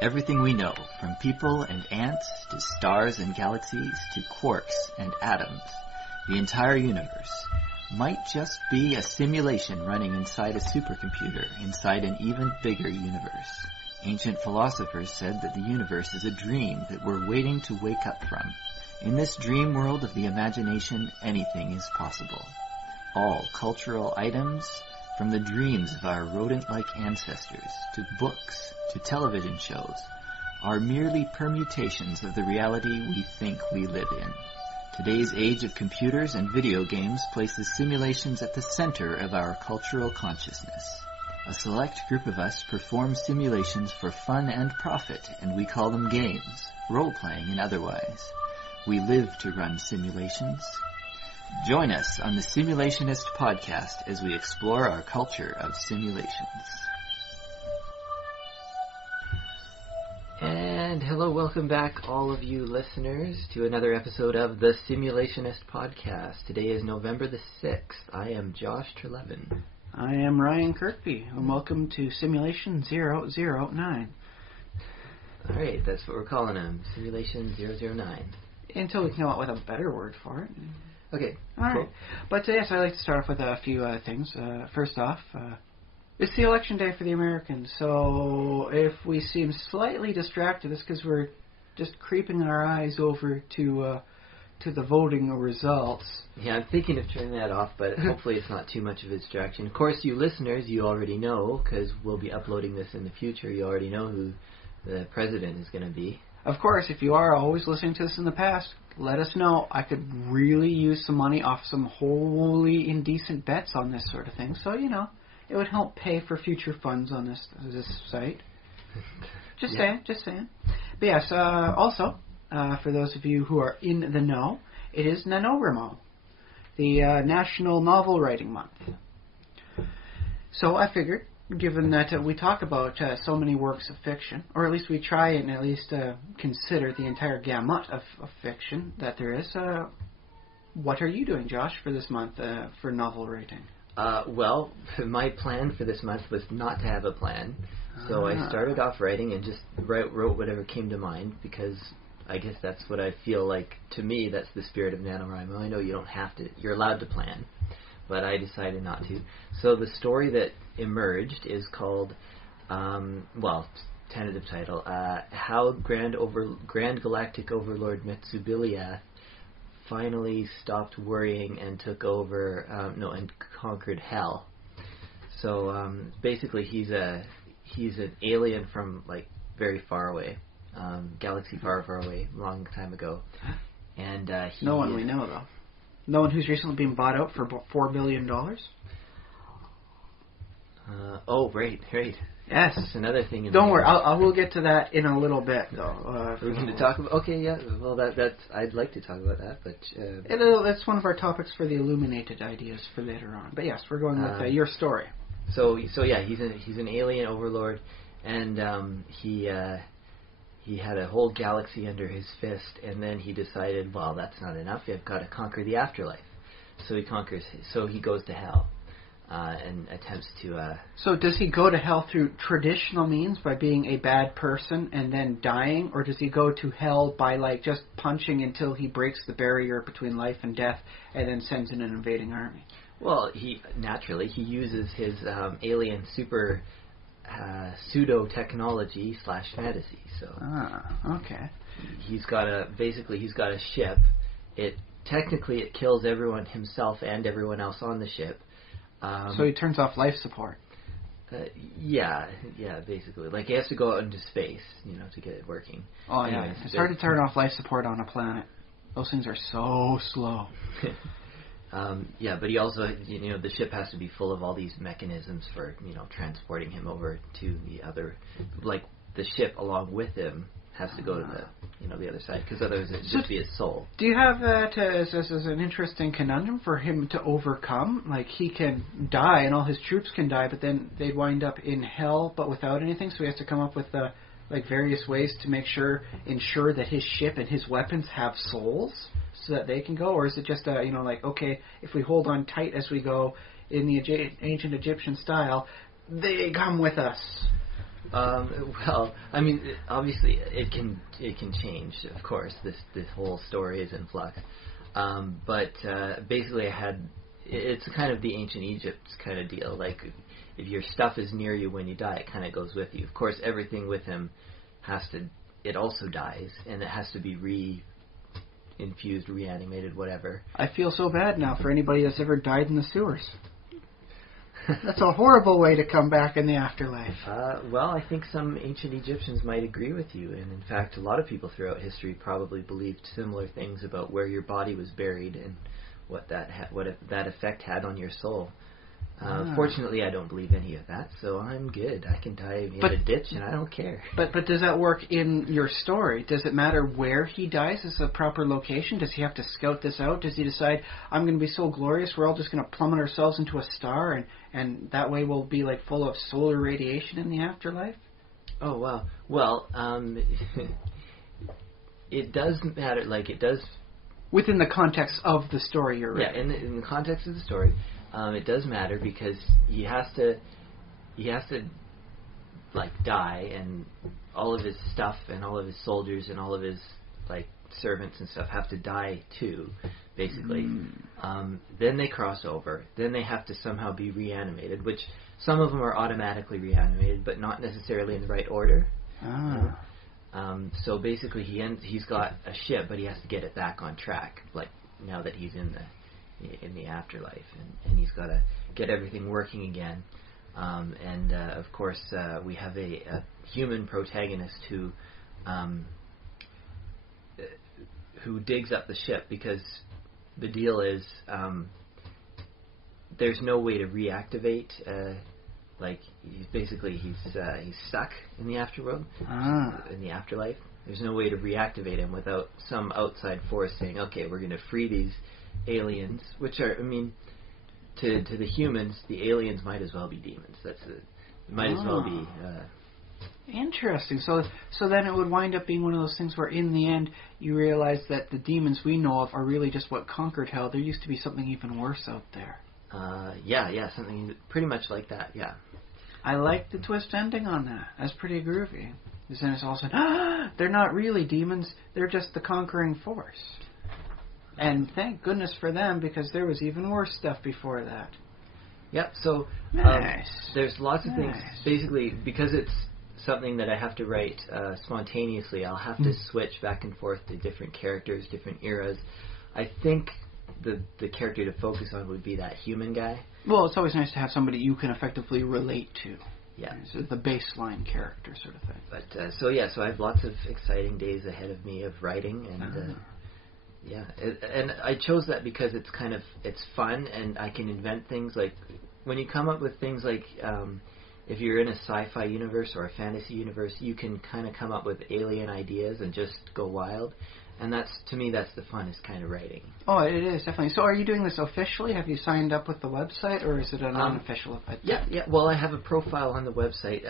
Everything we know, from people and ants to stars and galaxies to quarks and atoms, the entire universe, might just be a simulation running inside a supercomputer inside an even bigger universe. Ancient philosophers said that the universe is a dream that we're waiting to wake up from. In this dream world of the imagination, anything is possible. All cultural items, from the dreams of our rodent-like ancestors, to books, to television shows, are merely permutations of the reality we think we live in. Today's age of computers and video games places simulations at the center of our cultural consciousness. A select group of us perform simulations for fun and profit, and we call them games, role-playing and otherwise. We live to run simulations. Join us on the Simulationist podcast as we explore our culture of simulations. And hello, welcome back all of you listeners to another episode of the Simulationist podcast. Today is November the 6th. I am Josh Trelevin. I am Ryan Kirkby, and welcome to Simulation 009. Alright, that's what we're calling him, Simulation 009. Until we come up with a better word for it. Okay, Alright. cool. But yes, I'd like to start off with a few things. First off, it's the election day for the Americans, so if we seem slightly distracted, it's because we're just creeping our eyes over to the voting results. Yeah, I'm thinking of turning that off, but hopefully it's not too much of a distraction. Of course, you listeners, you already know, because we'll be uploading this in the future, you already know who the president is going to be. Of course, if you are always listening to this in the past, let us know. I could really use some money off some wholly indecent bets on this sort of thing, so, you know, it would help pay for future funds on this site. Just saying. But yes, also, for those of you who are in the know, it is NaNoWriMo, the National Novel Writing Month. So I figured, given that we talk about so many works of fiction, or at least we try and at least consider the entire gamut of fiction that there is, what are you doing, Josh, for this month for novel writing? Well, my plan for this month was not to have a plan. So I started off writing and just wrote whatever came to mind, because I guess that's what I feel like. To me, that's the spirit of NaNoWriMo. I know you don't have to, you're allowed to plan, but I decided not to. So the story that emerged is called, tentative title, How Grand Galactic Overlord Metsubiliath finally stopped worrying and took over, and conquered Hell. So basically he's an alien from like very far away, galaxy far, far away, long time ago. And no one we know, though. No one who's recently been bought out for $4 billion? Right. Yes. That's another thing. Don't worry, I will get to that in a little bit, though. We're going to talk about... Okay, yeah. Well, that's... I'd like to talk about that, but... That's one of our topics for the illuminated ideas for later on. But yes, we're going with your story. So yeah, he's an alien overlord, and he had a whole galaxy under his fist, and then he decided, well, that's not enough. I've got to conquer the afterlife. So he goes to Hell. And attempts to... So does he go to Hell through traditional means by being a bad person and then dying? Or does he go to Hell by just punching until he breaks the barrier between life and death and then sends in an invading army? Well, he uses his alien super pseudo-technology / fantasy. So okay. He's got a ship. Technically it kills everyone, himself and everyone else on the ship. So he turns off life support. Yeah, basically. Like, he has to go out into space, to get it working. Oh, anyways, yeah. It's hard to turn off life support on a planet. Those things are so slow. But he also, the ship has to be full of all these mechanisms for, transporting him over to the other, like, the ship along with him has to go to the other side, because otherwise it'd just be his soul. Do you have that as an interesting conundrum for him to overcome? Like, he can die and all his troops can die, but then they'd wind up in Hell but without anything, so he has to come up with various ways to ensure that his ship and his weapons have souls so that they can go? Or is it just okay, if we hold on tight as we go in the ancient Egyptian style, they come with us? Well, I mean, obviously, it can change. Of course, this whole story is in flux. But basically, it's kind of the ancient Egypt kind of deal. Like, if your stuff is near you when you die, it kind of goes with you. Of course, everything with him it also dies, and it has to be infused, reanimated, whatever. I feel so bad now for anybody that's ever died in the sewers. That's a horrible way to come back in the afterlife. Well, I think some ancient Egyptians might agree with you, and in fact, a lot of people throughout history probably believed similar things about where your body was buried and what that effect had on your soul. Fortunately, I don't believe any of that, so I'm good. I can die in a ditch, and I don't care. But does that work in your story? Does it matter where he dies as a proper location? Does he have to scout this out? Does he decide, I'm going to be so glorious, we're all just going to plummet ourselves into a star, and that way we'll be like full of solar radiation in the afterlife? Oh, wow. Well, it does matter. Like, it does... Within the context of the story you're writing. Yeah, in the context of the story... it does matter because he has to like die, and all of his stuff and all of his soldiers and all of his like servants and stuff have to die too, basically. Then they cross over. Then they have to somehow be reanimated, which some of them are automatically reanimated, but not necessarily in the right order. So basically, he's got a ship, but he has to get it back on track. Like now that he's in the afterlife, and he's got to get everything working again. Of course, we have a human protagonist who digs up the ship, because the deal is there's no way to reactivate. Like he's stuck in the afterworld, in the afterlife. There's no way to reactivate him without some outside force saying, "Okay, we're going to free these aliens," which are, I mean, to the humans, the aliens might as well be demons. Might as well be. Interesting. So then it would wind up being one of those things where, in the end, you realize that the demons we know of are really just what conquered hell. There used to be something even worse out there. Yeah, something pretty much like that. Yeah. I like the twist ending on that. That's pretty groovy. Because then it's all said, they're not really demons. They're just the conquering force. And thank goodness for them, because there was even worse stuff before that. Yep, so nice. There's lots of things. Basically, because it's something that I have to write spontaneously, I'll have to switch back and forth to different characters, different eras. I think the character to focus on would be that human guy. Well, it's always nice to have somebody you can effectively relate to. Yeah. So the baseline character sort of thing. But, so I have lots of exciting days ahead of me of writing, and... Yeah, and I chose that because it's fun, and I can invent things. Like, when you come up with things like, if you're in a sci-fi universe or a fantasy universe, you can kind of come up with alien ideas and just go wild. And to me, that's the funnest kind of writing. Oh, it is, definitely. So are you doing this officially? Have you signed up with the website, or is it an unofficial event? Yeah. Well, I have a profile on the website.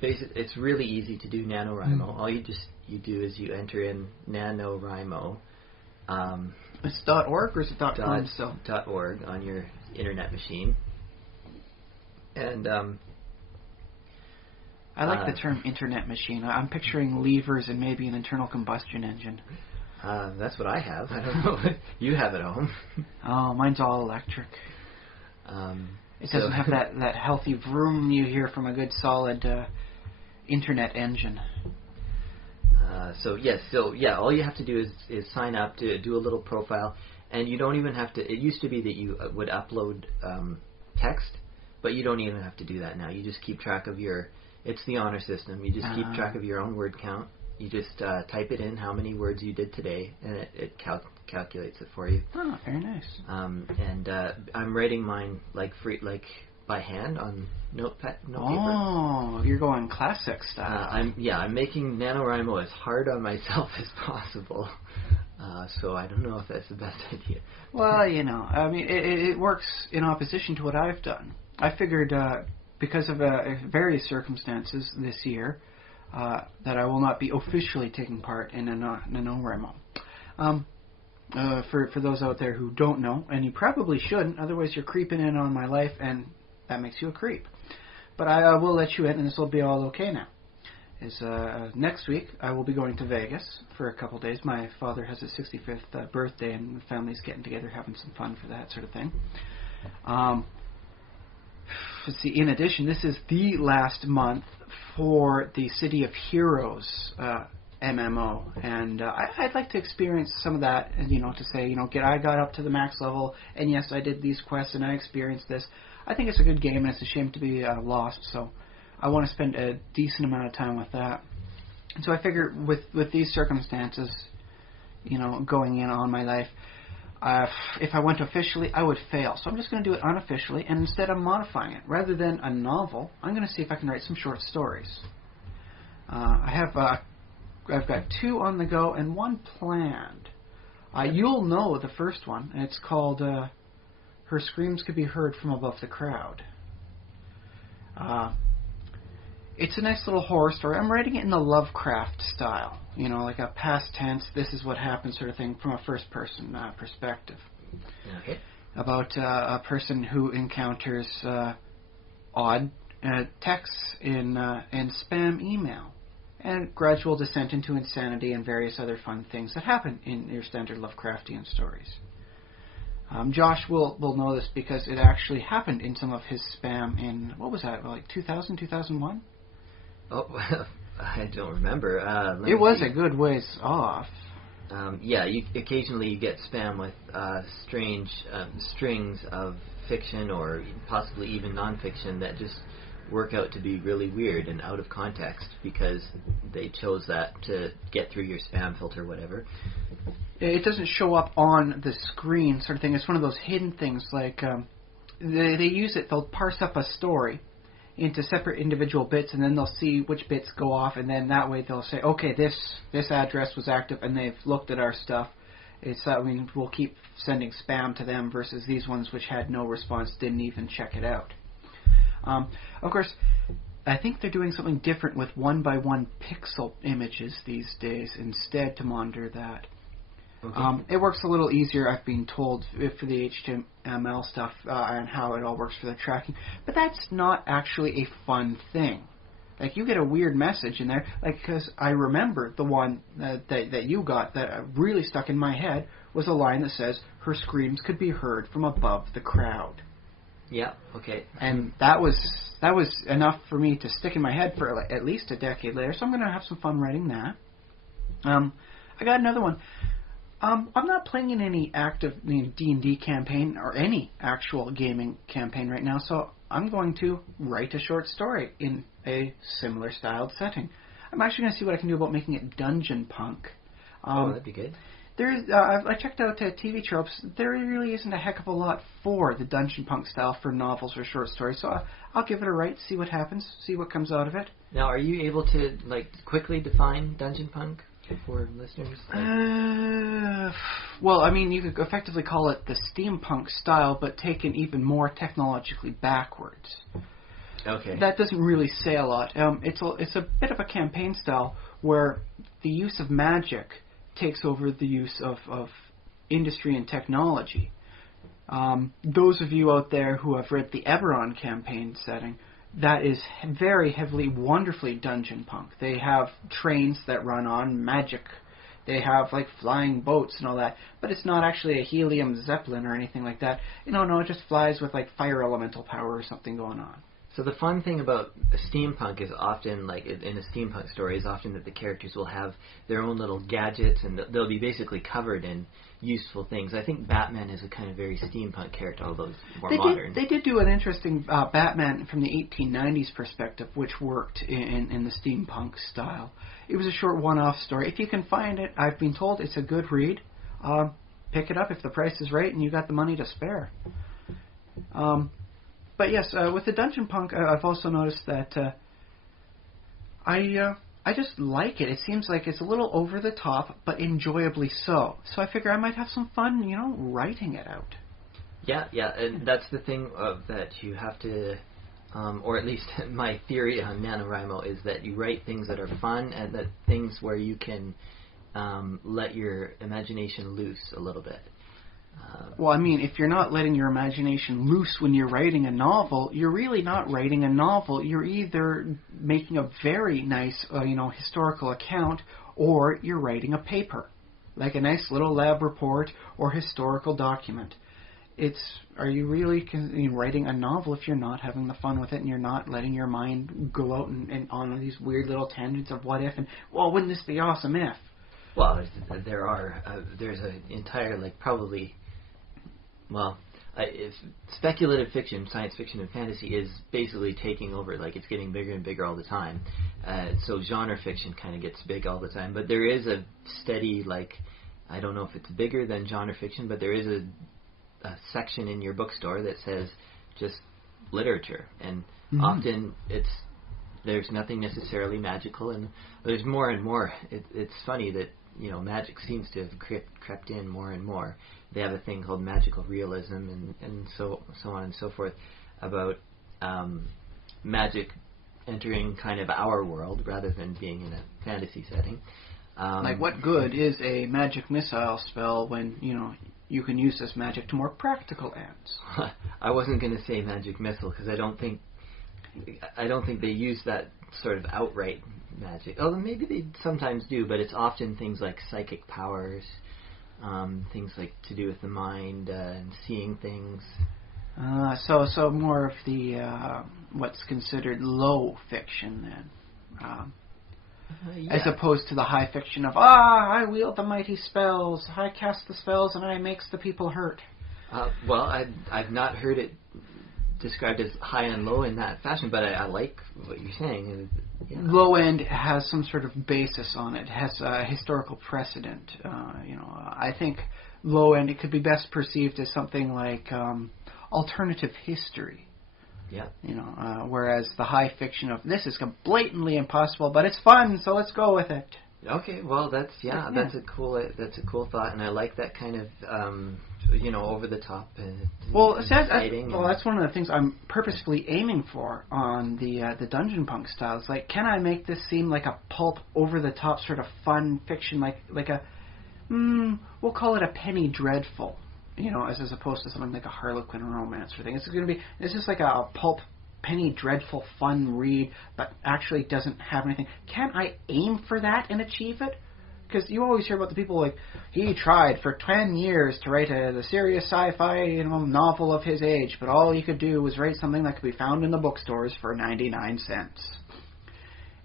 Basically, it's really easy to do NaNoWriMo. All you do is you enter in NaNoWriMo. It's .org, or is it .com still? .org on your internet machine. And I like the term internet machine. I'm picturing levers and maybe an internal combustion engine. That's what I have. I don't know what you have at home. Oh, mine's all electric. It doesn't have that healthy vroom you hear from a good solid internet engine. All you have to do is sign up, to do a little profile, and you don't even have to. It used to be that you would upload text, but you don't even have to do that now. You just keep track of it's the honor system. You just keep track of your own word count. You just type it in, how many words you did today, and it calculates it for you. Oh, very nice. And I'm writing mine by hand on notepaper. Oh, you're going classic style. I'm making NaNoWriMo as hard on myself as possible. So I don't know if that's the best idea. Well, I mean, it works in opposition to what I've done. I figured, because of various circumstances this year, that I will not be officially taking part in NaNoWriMo. For those out there who don't know, and you probably shouldn't, otherwise you're creeping in on my life, and that makes you a creep. But I will let you in, and this will be all okay now. is next week I will be going to Vegas for a couple days. My father has his 65th birthday, and the family's getting together, having some fun for that sort of thing. Let's see. In addition, this is the last month for the City of Heroes MMO, and I'd like to experience some of that. And to say, I got up to the max level, and yes, I did these quests, and I experienced this. I think it's a good game, and it's a shame to be lost. So I want to spend a decent amount of time with that. And so I figure with these circumstances, going in on my life, if I went officially, I would fail. So I'm just going to do it unofficially, and instead I'm modifying it. Rather than a novel, I'm going to see if I can write some short stories. I've got 2 on the go and 1 planned. You'll know the first one. It's called Her Screams Could Be Heard from Above the Crowd. It's a nice little horror story. I'm writing it in the Lovecraft style, like a past tense, this is what happened sort of thing from a first-person perspective. Okay. About a person who encounters odd texts in spam email, and gradual descent into insanity and various other fun things that happen in your standard Lovecraftian stories. Josh will know this because it actually happened in some of his spam in, what was that, like 2000, 2001? Oh, I don't remember. It was a good ways off. Occasionally you get spam with strange strings of fiction or possibly even nonfiction that just work out to be really weird and out of context because they chose that to get through your spam filter or whatever. It doesn't show up on the screen sort of thing. It's one of those hidden things like they use it, they'll parse up a story into separate individual bits, and then they'll see which bits go off, and then that way they'll say, okay, this address was active, and they've looked at our stuff. It's that we'll keep sending spam to them versus these ones which had no response, didn't even check it out. Of course, I think they're doing something different with 1x1 pixel images these days instead to monitor that. Okay. It works a little easier, I've been told, for the HTML stuff and how it all works for the tracking. But that's not actually a fun thing. Like, you get a weird message in there, because I remember the one that you got that really stuck in my head was a line that says, her screams could be heard from above the crowd. Yeah, okay. And that was enough for me to stick in my head for at least a decade later, so I'm going to have some fun writing that. I got another one. I'm not playing in any active D&D campaign or any actual gaming campaign right now, so I'm going to write a short story in a similar styled setting. I'm actually going to see what I can do about making it dungeon punk. That'd be good. I checked out TV tropes. There really isn't a heck of a lot for the dungeon punk style for novels or short stories, so I'll give it a write, see what happens, see what comes out of it. Now, are you able to quickly define dungeon punk for listeners? Well, I mean, you could effectively call it the steampunk style, but taken even more technologically backwards. Okay. That doesn't really say a lot. It's a bit of a campaign style where the use of magic takes over the use of industry and technology. Those of you out there who have read the Eberron campaign setting, that is very heavily, wonderfully dungeon punk. They have trains that run on magic. They have flying boats and all that, but it's not actually a helium zeppelin or anything like that. No, it just flies with fire elemental power or something going on. So the fun thing about steampunk is often, in a steampunk story, is often that the characters will have their own little gadgets, and they'll be basically covered in useful things. I think Batman is a kind of very steampunk character, although it's more modern. They did do an interesting Batman from the 1890s perspective, which worked in the steampunk style. It was a short one-off story. If you can find it, I've been told it's a good read. Pick it up if the price is right and you got the money to spare. But yes, with the dungeon punk, I've also noticed that I just like it. It seems like it's a little over the top, but enjoyably so. So I figure I might have some fun, writing it out. Yeah, and that's the thing that you have to, or at least my theory on NaNoWriMo is that you write things that are fun and that things where you can let your imagination loose a little bit. Well, I mean, if you're not letting your imagination loose when you're writing a novel, you're really not writing a novel. You're either making a very nice, historical account, or you're writing a paper, like a nice little lab report or historical document. Are you really writing a novel if you're not having the fun with it and you're not letting your mind go out and on these weird little tangents of what if and, well, wouldn't this be awesome if? Well, there's an entire, if speculative fiction, science fiction, and fantasy is basically taking over. Like, it's getting bigger and bigger all the time. So genre fiction kind of gets big all the time. But there is a steady, I don't know if it's bigger than genre fiction, but there is a section in your bookstore that says just literature. And often there's nothing necessarily magical. And there's more and more. It's funny that, magic seems to have crept in more and more. They have a thing called magical realism and so on and so forth about magic entering kind of our world rather than being in a fantasy setting. What good is a magic missile spell when, you can use this magic to more practical ends? I wasn't going to say magic missile because I don't think they use that sort of outright magic. Although maybe they sometimes do, but it's often things like psychic powers, things like to do with the mind and seeing things. So more of the what's considered low fiction then, yeah. as opposed to the high fiction of I wield the mighty spells, I cast the spells, and I makes the people hurt. Well, I've not heard it described as high and low in that fashion, but I like what you're saying. Low end has some sort of basis on it, has a historical precedent. I think low end, it could be best perceived as something like alternative history. Yeah. Whereas the high fiction of this is blatantly impossible, but it's fun, so let's go with it. Okay, well that's a cool thought, and I like that kind of over the top. Exciting. That's one of the things I'm purposefully aiming for on the Dungeon Punk style. It's like, can I make this seem like a pulp, over the top sort of fun fiction, like a we'll call it a penny dreadful, as opposed to something like a Harlequin romance or thing. It's just like a pulp penny dreadful fun read, but actually doesn't have anything. Can I aim for that and achieve it? Because you always hear about the people like, he tried for 10 years to write the serious sci-fi novel of his age, but all he could do was write something that could be found in the bookstores for 99 cents.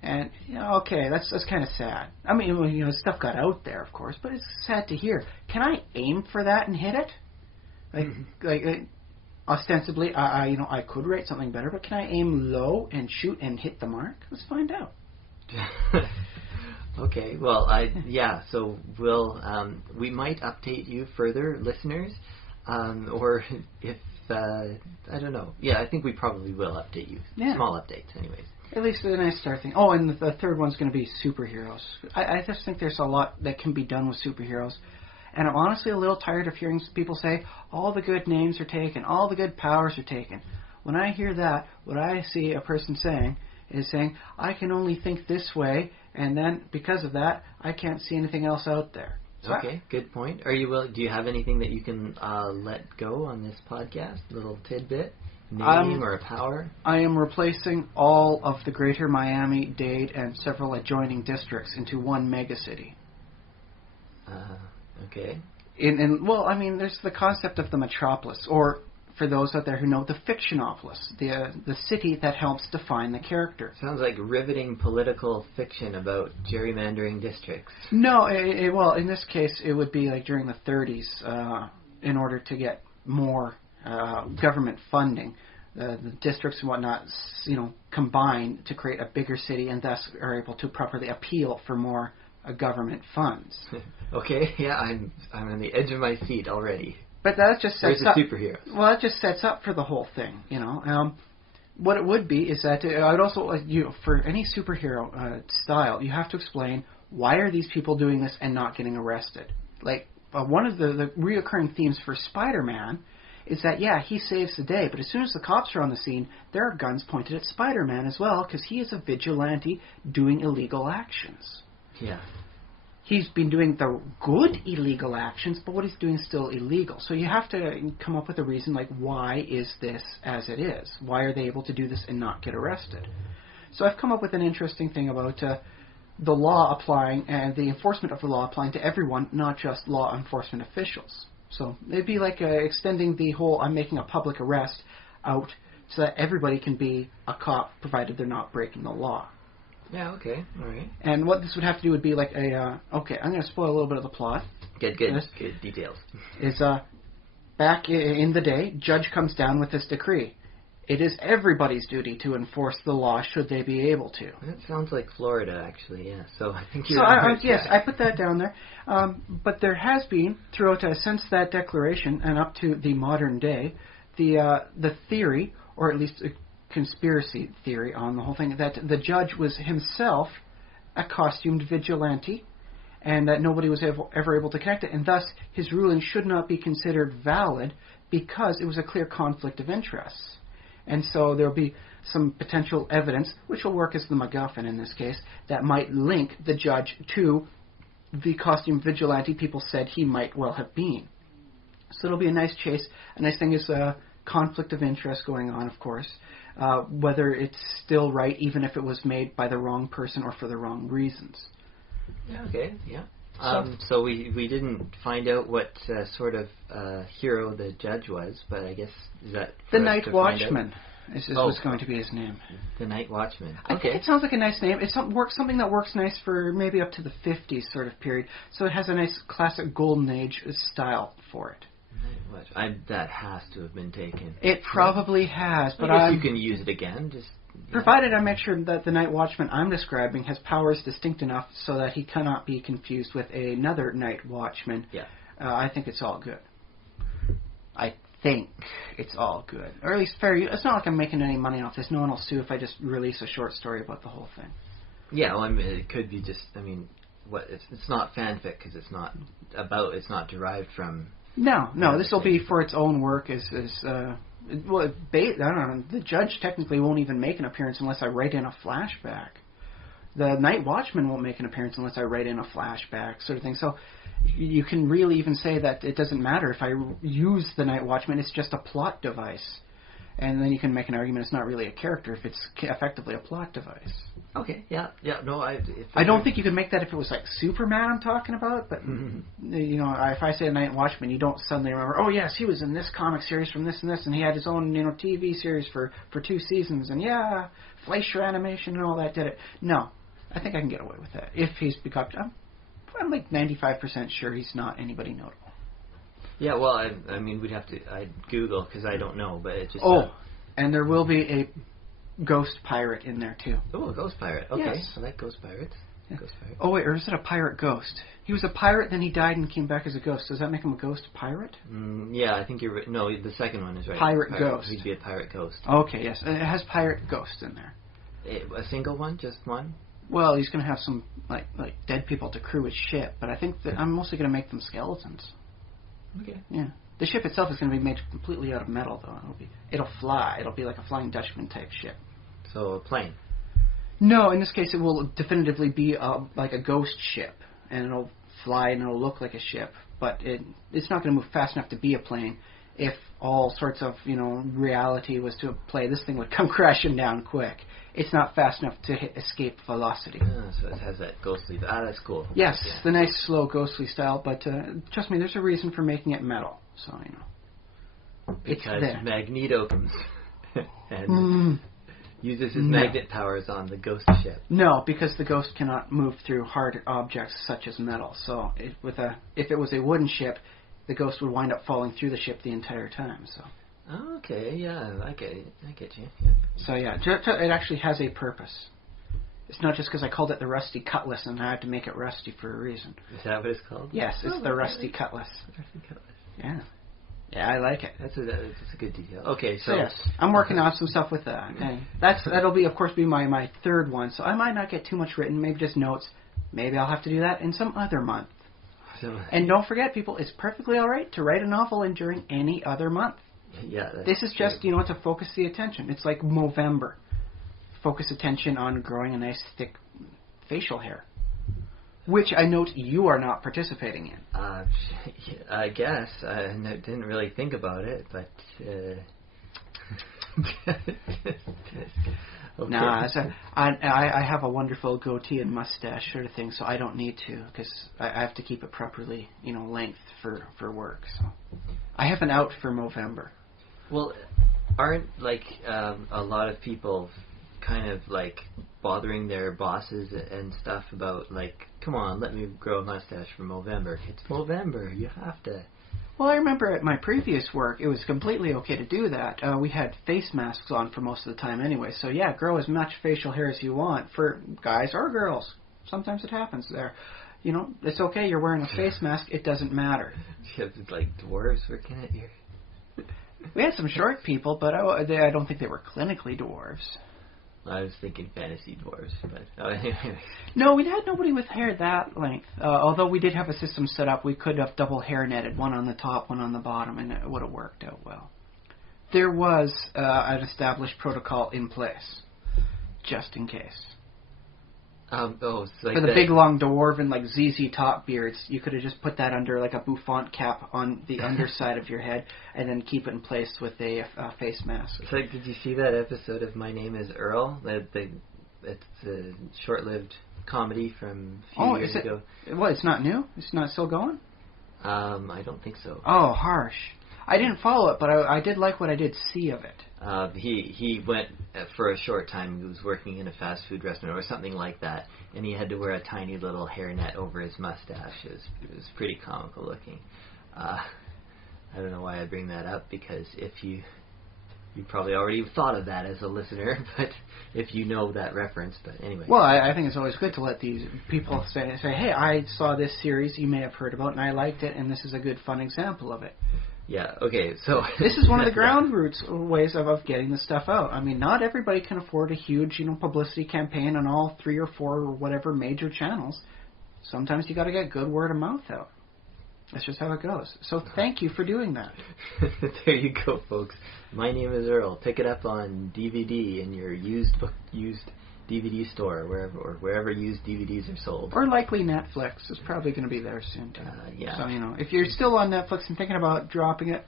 And, okay, that's kind of sad. I mean, stuff got out there, of course, but it's sad to hear. Can I aim for that and hit it? Ostensibly, I could write something better, but can I aim low and shoot and hit the mark? Let's find out. Okay, well, so we might update you further, listeners, or if, I don't know. Yeah, I think we probably will update you. Yeah. Small updates, anyways. At least a nice start thing. Oh, and the third one's going to be superheroes. I just think there's a lot that can be done with superheroes. And I'm honestly a little tired of hearing people say, all the good names are taken, all the good powers are taken. When I hear that, what I see a person saying is saying, I can only think this way, and then because of that, I can't see anything else out there. So okay, good point. Do you have anything that you can let go on this podcast? A little tidbit? Name or a power? I am replacing all of the greater Miami-Dade and several adjoining districts into one megacity. Okay. There's the concept of the metropolis, or for those out there who know, the fictionopolis, the city that helps define the character. Sounds like riveting political fiction about gerrymandering districts. No, in this case, it would be like during the 30s, in order to get more government funding. The districts and whatnot, combine to create a bigger city, and thus are able to properly appeal for more government funds. Okay, yeah, I'm on the edge of my seat already. But that just sets up. Superheroes. Well, that just sets up for the whole thing, What it would be is that I would also for any superhero style, you have to explain why are these people doing this and not getting arrested. Like one of the reoccurring themes for Spider-Man is that he saves the day, but as soon as the cops are on the scene, there are guns pointed at Spider-Man as well because he is a vigilante doing illegal actions. Yeah. he's been doing the good illegal actions, but what he's doing is still illegal. So you have to come up with a reason, like, why is this as it is? Why are they able to do this and not get arrested? So I've come up with an interesting thing about the law applying and the enforcement of the law applying to everyone, not just law enforcement officials. So it'd be like extending the whole I'm making a public arrest out so that everybody can be a cop, provided they're not breaking the law. Yeah, okay, all right. And what this would have to do would be like okay, I'm going to spoil a little bit of the plot. Good details. Is back in the day, judge comes down with this decree. It is everybody's duty to enforce the law should they be able to. That sounds like Florida, actually, yeah. So I think you're yes, I put that down there. But there has been, throughout since that declaration and up to the modern day, the theory, or at least a conspiracy theory on the whole thing, that the judge was himself a costumed vigilante, and that nobody was ever able to connect it, and thus his ruling should not be considered valid because it was a clear conflict of interests. And so there will be some potential evidence, which will work as the MacGuffin in this case, that might link the judge to the costume vigilante people said he might well have been. So it'll be a nice chase. A nice thing is conflict of interest going on, of course. Whether it's still right, even if it was made by the wrong person or for the wrong reasons. Yeah, okay, yeah. So we didn't find out what sort of hero the judge was, but I guess is that the Night Watchman was going to be his name. The Night Watchman. Okay. I think it sounds like a nice name. It's something that works nice for maybe up to the 50s sort of period. So it has a nice classic golden age style for it. Night Watchman. That has to have been taken. It probably has, but I guess you can use it again. Provided I make sure that the Night Watchman I'm describing has powers distinct enough so that he cannot be confused with another Night Watchman. Yeah. I think it's all good. I think it's all good. Or at least fair. It's not like I'm making any money off this. No one will sue if I just release a short story about the whole thing. Yeah, well, I mean, it could be just, I mean, it's not fanfic because it's not derived from... No, this will be for its own work well, I don't know. The judge technically won't even make an appearance unless I write in a flashback. The Night Watchman won't make an appearance unless I write in a flashback, sort of thing. So you can really even say that it doesn't matter if I use the Night Watchman. It's just a plot device. And then you can make an argument it's not really a character if it's effectively a plot device. Okay, yeah, no, I don't think you could make that if it was like Superman I'm talking about, but you know, if I say a Night Watchman, you don't suddenly remember, oh yes, he was in this comic series from this and this, and he had his own, you know, TV series for 2 seasons, and yeah, Fleischer Animation and all that did it. No, I think I can get away with that. If he's become, I'm like 95% sure he's not anybody notable. Yeah, well, I mean, I'd Google because I don't know, but it just... and there will be a ghost pirate in there, too. Oh, a ghost pirate. Okay, yes. I like ghost pirates. Yeah. Ghost pirate. Oh, wait, or is it a pirate ghost? He was a pirate, then he died and came back as a ghost. Does that make him a ghost pirate? Yeah, I think you're right. No, the second one is right. Pirate ghost. He'd be a pirate ghost. Okay, yes. It has pirate ghost in there. A single one? Just one? Well, he's going to have some, like dead people to crew his ship, but I think that I'm mostly going to make them skeletons. Okay. Yeah. The ship itself is going to be made completely out of metal, though. It'll fly. It'll be like a Flying Dutchman type ship. So a plane? No, in this case it will definitively be like a ghost ship, and it'll fly and it'll look like a ship, but it's not going to move fast enough to be a plane. If all sorts of, you know, reality was to play, this thing would come crashing down quick. It's not fast enough to escape velocity. So it has that ghostly... that's cool. Yes, yeah. The nice, slow, ghostly style, but trust me, there's a reason for making it metal, so, you know. Because Magneto comes and uses his magnet powers on the ghost ship. No, because the ghost cannot move through hard objects such as metal, so if it was a wooden ship, the ghost would wind up falling through the ship the entire time, so... Oh, okay, yeah, I get you. Yeah. So yeah, it actually has a purpose. It's not just because I called it the Rusty Cutlass and I had to make it rusty for a reason. Is that what it's called? Yes, it's the Rusty Cutlass. Rusty Cutlass. Yeah. Yeah, I like it. That's a good detail. Okay, so yes, I'm working on some stuff with that. Okay. That'll be, of course, my third one. So I might not get too much written, maybe just notes. Maybe I'll have to do that in some other month. And don't forget, people, it's perfectly all right to write a novel during any other month. Yeah, this is just, you know, to focus the attention. It's like Movember. Focus attention on growing a nice, thick facial hair. which I note you are not participating in. I guess. I didn't really think about it, but... Okay. Nah, I have a wonderful goatee and mustache sort of thing, so I don't need to, because I have to keep it properly, length for work. So I have an out for Movember. Well, aren't a lot of people kind of bothering their bosses and stuff about come on, let me grow a mustache for Movember. It's Movember, you have to. Well, I remember at my previous work, it was completely okay to do that. We had face masks on for most of the time anyway, so yeah, grow as much facial hair as you want for guys or girls. Sometimes it happens there. It's okay, you're wearing a face mask, it doesn't matter. You have dwarves working at your... We had some short people, but I don't think they were clinically dwarves. I was thinking fantasy dwarves, but anyway. No, we had nobody with hair that length. Although we did have a system set up, we could have double hair netted, one on the top, one on the bottom, and it would have worked out well. There was an established protocol in place, just in case. For the big long dwarven ZZ Top beards, you could have just put that under a bouffant cap on the underside of your head, and then keep it in place with a face mask. Did you see that episode of My Name Is Earl? It's a short-lived comedy from a few years ago. Well, it's not new? It's not still going? I don't think so. Oh, harsh. I didn't follow it, but I did like what I did see of it. He went for a short time. He was working in a fast food restaurant or something like that, and he had to wear a tiny little hairnet over his mustache. It was pretty comical looking. I don't know why I bring that up, because if you probably already thought of that as a listener, but if you know that reference, but anyway. Well, I think it's always good to let these people say, hey, I saw this series you may have heard about, and I liked it, and this is a good, fun example of it. Yeah, okay, so... This is one of the ground roots ways of getting the stuff out. I mean, not everybody can afford a huge, publicity campaign on all 3 or 4 or whatever major channels. Sometimes you got to get good word of mouth out. That's just how it goes. So thank you for doing that. There you go, folks. My Name is Earl. Pick it up on DVD in your used DVD store, wherever used DVDs are sold. Or likely Netflix is probably going to be there soon, too. Yeah. So, if you're still on Netflix and thinking about dropping it,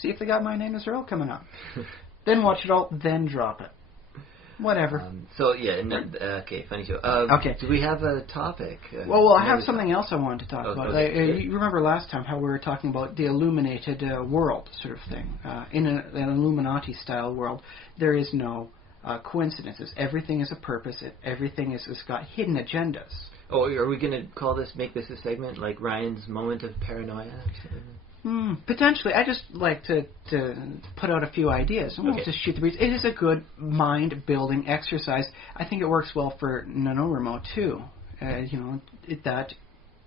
see if they got My Name is Earl coming up. Then watch it all, then drop it. Whatever. Okay, funny show. Okay. Do we have a topic? Well, I have something else I wanted to talk about. Okay. You remember last time how we were talking about the illuminated world sort of thing. In an Illuminati-style world, there is no coincidences. Everything is a purpose. Everything has got hidden agendas. Oh, are we going to make this a segment like Ryan's moment of paranoia? Potentially. I just like to put out a few ideas. And we'll just shoot the breeze. It is a good mind-building exercise. I think it works well for NaNoWriMo, too.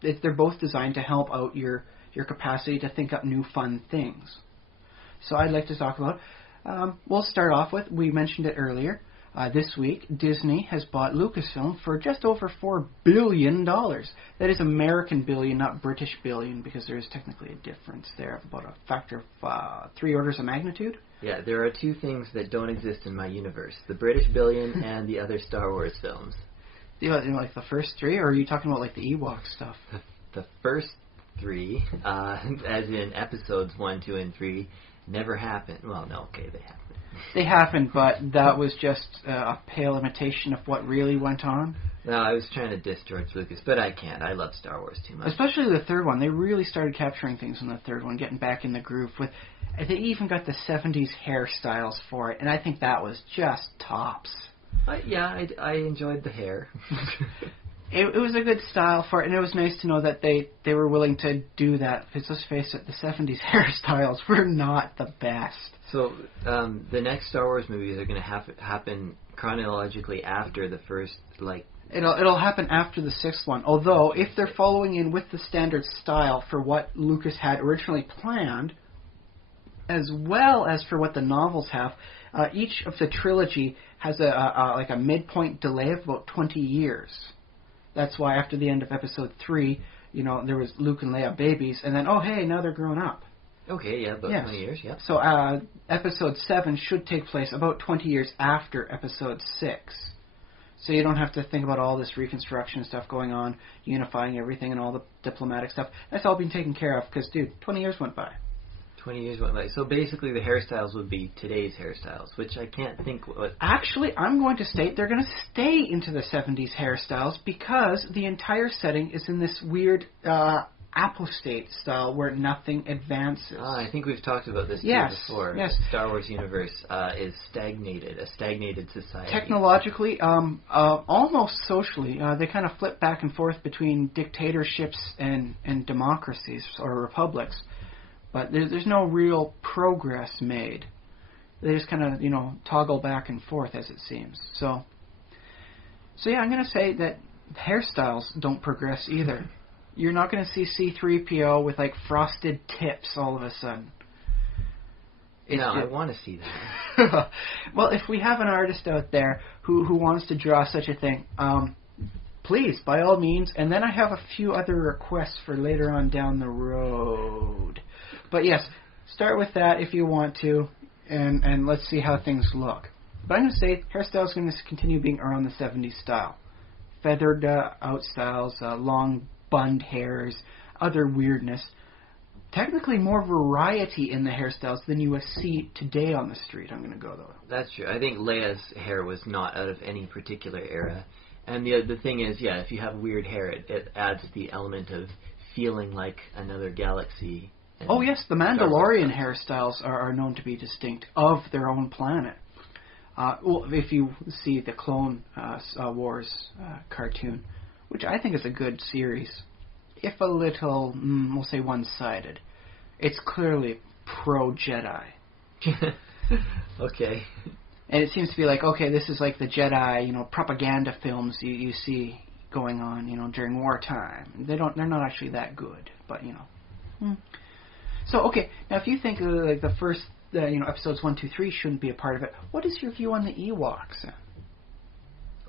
They're both designed to help out your capacity to think up new fun things. So I'd like to talk about... we'll start off with, we mentioned it earlier, this week, Disney has bought Lucasfilm for just over $4 billion. That is American billion, not British billion, because there is technically a difference there of about a factor of 3 orders of magnitude. Yeah, there are 2 things that don't exist in my universe, the British billion and the other Star Wars films. Like the first 3, or are you talking about the Ewok stuff? The first 3, as in episodes 1, 2, and 3, never happened. Well, no, okay, they happened. They happened, but that was just a pale imitation of what really went on. No, I was trying to diss George Lucas, but I can't. I love Star Wars too much. Especially the 3rd one. They really started capturing things in the 3rd one, getting back in the groove. They even got the 70s hairstyles for it, and I think that was just tops. I enjoyed the hair. It was a good style for it, and it was nice to know that they were willing to do that, because let's face it, the 70s hairstyles were not the best. So, the next Star Wars movies are going to happen chronologically after the first, It'll happen after the 6th one, although if they're following in with the standard style for what Lucas had originally planned, as well as for what the novels have, each of the trilogy has a midpoint delay of about 20 years. That's why after the end of Episode 3, there was Luke and Leia babies, and then, oh, hey, now they're grown up. Okay, yeah, about 20 years, yeah. So Episode 7 should take place about 20 years after Episode 6. So you don't have to think about all this reconstruction stuff going on, unifying everything and all the diplomatic stuff. That's all been taken care of because, dude, 20 years went by. 20 years went by. So basically the hairstyles would be today's hairstyles, which I can't think what... Actually, I'm going to state they're going to stay into the 70s hairstyles because the entire setting is in this weird apostate style where nothing advances. I think we've talked about this before. Yes. The Star Wars universe is stagnated, a stagnated society. Technologically, almost socially, they kind of flip back and forth between dictatorships and democracies or republics. But there's no real progress made. They just kind of, toggle back and forth as it seems. So yeah, I'm going to say that hairstyles don't progress either. You're not going to see C-3PO with, frosted tips all of a sudden. I want to see that. Well, if we have an artist out there who wants to draw such a thing, please, by all means. And then I have a few other requests for later on down the road. But yes, start with that if you want to, and let's see how things look. But I'm going to say hairstyle is going to continue being around the 70s style. Feathered out styles, long bunned hairs, other weirdness. Technically more variety in the hairstyles than you would see today on the street, I'm going to go though. That's true. I think Leia's hair was not out of any particular era. And the thing is, if you have weird hair, it adds the element of feeling like another galaxy. Oh yes, the Mandalorian hairstyles are known to be distinct of their own planet. If you see the Clone Wars cartoon, which I think is a good series, if a little, we'll say one-sided, it's clearly pro-Jedi. Okay. And it seems to be like, okay, this is like the Jedi, propaganda films you see going on, during wartime. They're not actually that good, but So, okay, now if you think the first, episodes 1, 2, 3 shouldn't be a part of it, what is your view on the Ewoks?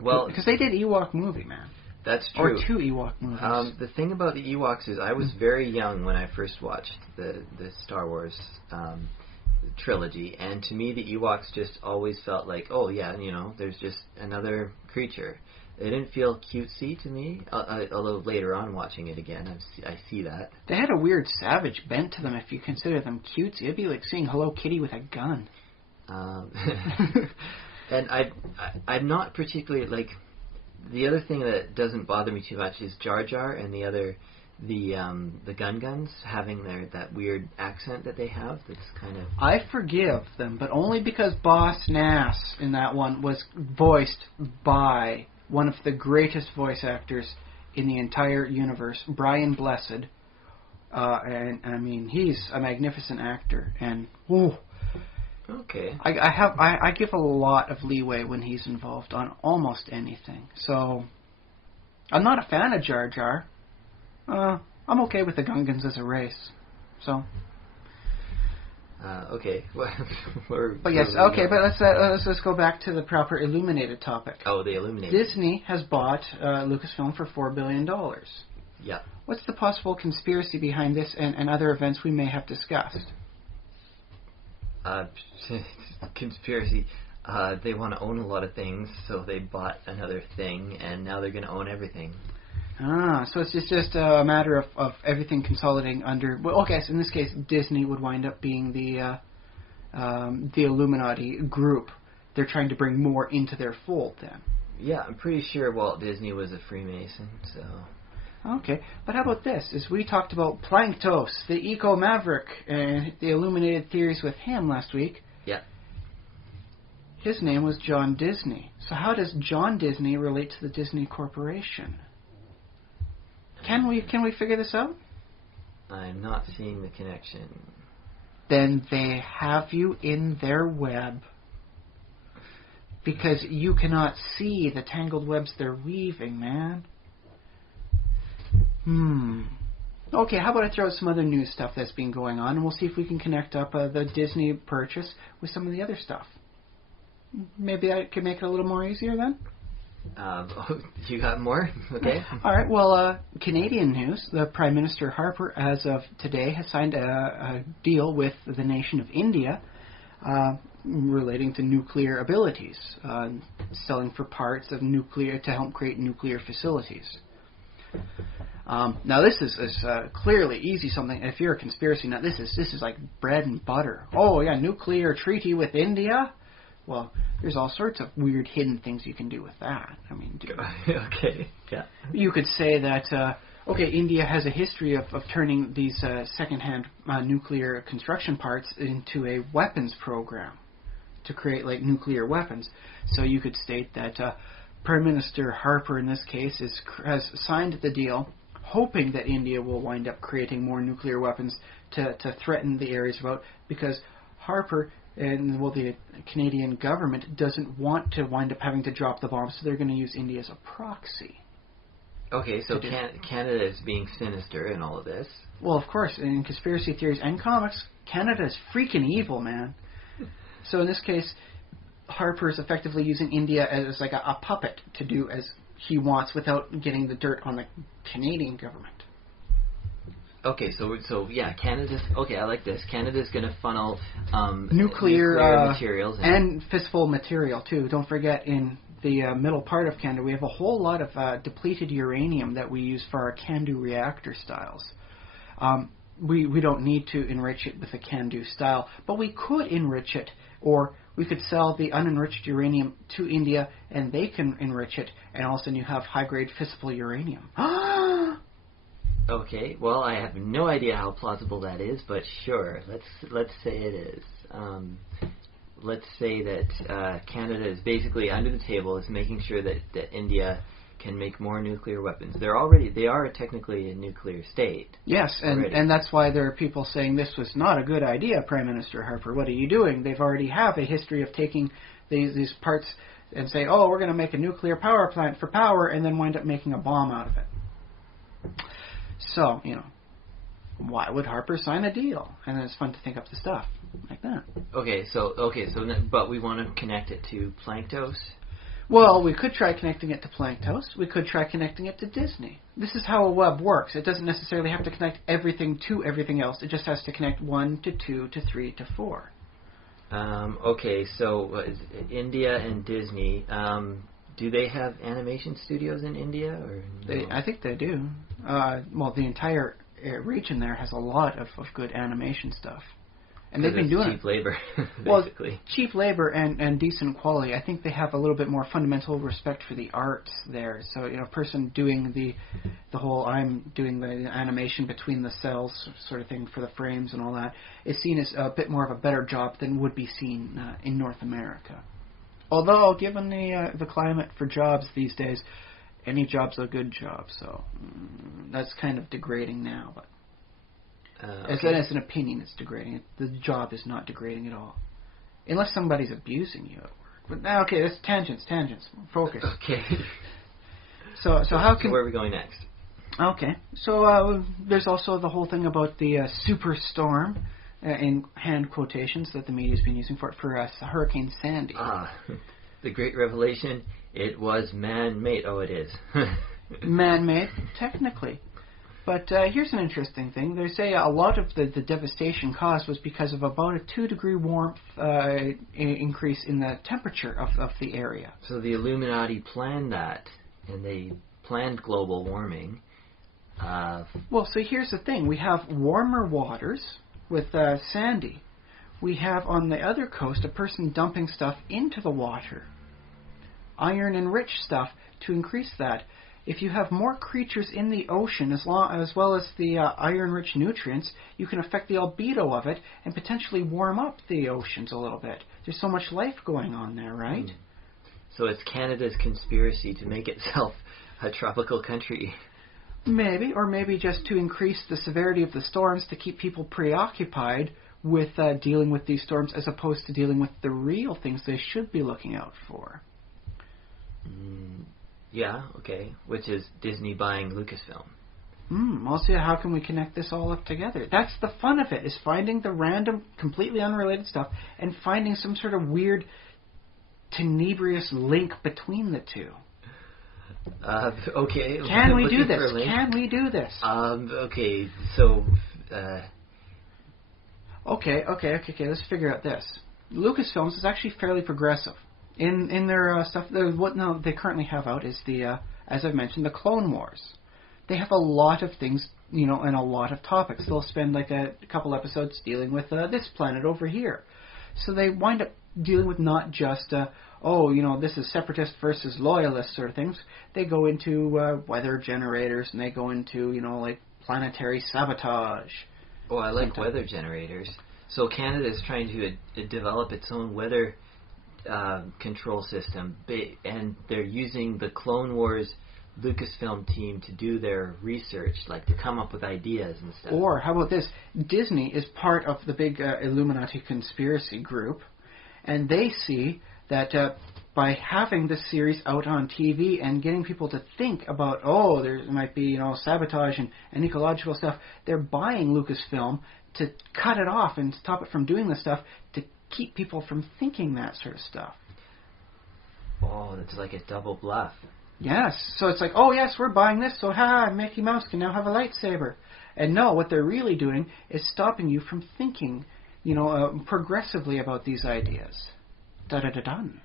Well, because they did Ewok movie, man. That's true. Or 2 Ewok movies. The thing about the Ewoks is I was very young when I first watched the Star Wars trilogy, and to me the Ewoks just always felt like, there's just another creature. They didn't feel cutesy to me, although later on watching it again, I see that. They had a weird savage bent to them if you consider them cutesy. It'd be like seeing Hello Kitty with a gun. And I'm not particularly, the other thing that doesn't bother me too much is Jar Jar and the Gun-Guns having that weird accent that they have that's kind of... I forgive them, but only because Boss Nass in that one was voiced by one of the greatest voice actors in the entire universe, Brian Blessed. And I mean, he's a magnificent actor, and okay. I give a lot of leeway when he's involved on almost anything. So I'm not a fan of Jar Jar. I'm okay with the Gungans as a race. So. Okay. But yes, okay. But let's go back to the proper Illuminated topic. Oh, the Illuminated. Disney has bought Lucasfilm for $4 billion. Yeah. What's the possible conspiracy behind this and other events we may have discussed? Conspiracy. They want to own a lot of things, so they bought another thing, and now they're going to own everything. So it's just a matter of everything consolidating under... Well, okay, so in this case, Disney would wind up being the Illuminati group. They're trying to bring more into their fold, then. Yeah, I'm pretty sure Walt Disney was a Freemason, so... Okay, but how about this? As we talked about Planktos, the eco-maverick, and the illuminated theories with him last week. Yeah. His name was John Disney. So how does John Disney relate to the Disney Corporation? Can we figure this out? I'm not seeing the connection. Then they have you in their web. Because you cannot see the tangled webs they're weaving, man. Okay, how about I throw out some other news stuff that's been going on, and we'll see if we can connect up the Disney purchase with some of the other stuff. Maybe I could make it a little more easier then? You got more? Okay. All right, well, Canadian news. The Prime Minister Harper, as of today, has signed a deal with the nation of India relating to nuclear abilities, selling for parts of nuclear to help create nuclear facilities. Now this is clearly easy something. If you're a conspiracy nut, this is like bread and butter. Oh yeah, nuclear treaty with India. Well, there's all sorts of weird hidden things you can do with that. I mean, okay, yeah. You could say that India has a history of turning these secondhand nuclear construction parts into a weapons program to create like nuclear weapons. So you could state that Prime Minister Harper in this case has signed the deal, hoping that India will wind up creating more nuclear weapons to threaten the areas about, because Harper and the Canadian government doesn't want to wind up having to drop the bomb, so they're going to use India as a proxy. Okay, so Canada is being sinister in all of this. Well, of course, in conspiracy theories and comics, Canada is freaking evil, man. So in this case, Harper is effectively using India as like a puppet to do as he wants without getting the dirt on the Canadian government. Okay, so yeah, Canada's okay. I like this. Canada's going to funnel nuclear materials and fissile material too. Don't forget, in the middle part of Canada, we have a whole lot of depleted uranium that we use for our CANDU reactor styles. We don't need to enrich it with a CANDU style, but we could enrich it, or we could sell the unenriched uranium to India, and they can enrich it, and all of a sudden you have high-grade fissile uranium. Okay, well, I have no idea how plausible that is, but sure, let's say it is. Let's say that Canada is basically under the table, is making sure that India can make more nuclear weapons. They are technically a nuclear state. Yes, and that's why there are people saying this was not a good idea, Prime Minister Harper. What are you doing? They've already have a history of taking these parts and say, oh, we're going to make a nuclear power plant for power, and then wind up making a bomb out of it. So, why would Harper sign a deal? And then it's fun to think up the stuff like that. Okay, but we want to connect it to Planktos? Well, we could try connecting it to Planktos. We could try connecting it to Disney. This is how a web works. It doesn't necessarily have to connect everything to everything else. It just has to connect 1 to 2 to 3 to 4. Okay, so India and Disney, do they have animation studios in India? Or no? I think they do. Well, the entire region there has a lot of good animation stuff. And they've been doing cheap labor, basically. Well, cheap labor and decent quality. I think they have a little bit more fundamental respect for the arts there. So, a person doing the whole, I'm doing the animation between the cells sort of thing for the frames and all that, is seen as a bit more of a better job than would be seen in North America. Although, given the climate for jobs these days, any job's a good job. So that's kind of degrading now, but. Okay. As an opinion, it's degrading. The job is not degrading at all. Unless somebody's abusing you at work. But okay, that's tangents. Focus. Okay. So how can... So where are we going next? Okay. So there's also the whole thing about the superstorm, in hand quotations, that the media's been using for Hurricane Sandy. The great revelation, it was man-made. Oh, it is. Man-made, technically. But here's an interesting thing. They say a lot of the devastation caused was because of about a 2-degree warmth increase in the temperature of the area. So the Illuminati planned that, and they planned global warming. Well, so here's the thing. We have warmer waters with Sandy. We have on the other coast a person dumping stuff into the water. Iron-enriched stuff to increase that. If you have more creatures in the ocean as well as the iron-rich nutrients, you can affect the albedo of it and potentially warm up the oceans a little bit. There's so much life going on there, right? So it's Canada's conspiracy to make itself a tropical country. Maybe, or maybe just to increase the severity of the storms to keep people preoccupied with dealing with these storms as opposed to dealing with the real things they should be looking out for. Yeah, okay. Which is Disney buying Lucasfilm. Also, how can we connect this all up together? That's the fun of it, is finding the random, completely unrelated stuff and finding some sort of weird, tenebrious link between the two. Okay. Can we do this? Can we do this? Okay, so... Okay, let's figure out this. Lucasfilms is actually fairly progressive in their stuff. What now they currently have out is the, as I've mentioned, the Clone Wars. They have a lot of things, and a lot of topics. They'll spend like a couple episodes dealing with this planet over here. So they wind up dealing with not just, this is separatist versus loyalist sort of things. They go into weather generators, and they go into, like planetary sabotage. Oh, I like weather generators. So Canada is trying to develop its own weather control system, and they're using the Clone Wars Lucasfilm team to do their research, like to come up with ideas and stuff. Or how about this? Disney is part of the big Illuminati conspiracy group, and they see that by having this series out on TV and getting people to think about, there might be sabotage and ecological stuff, they're buying Lucasfilm to cut it off and stop it from doing this stuff to keep people from thinking that sort of stuff. Oh, that's like a double bluff. Yes, so it's like, yes, we're buying this, so Mickey Mouse can now have a lightsaber. And no, what they're really doing is stopping you from thinking, progressively about these ideas. Da-da-da-dun.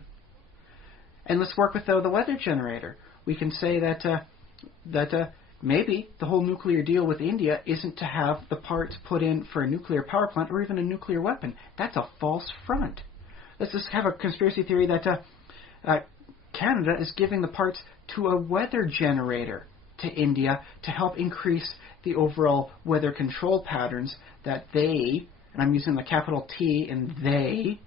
And let's work with the weather generator. We can say that maybe the whole nuclear deal with India isn't to have the parts put in for a nuclear power plant or even a nuclear weapon. That's a false front. Let's just have a conspiracy theory that Canada is giving the parts to a weather generator to India to help increase the overall weather control patterns that they, and I'm using the capital T in they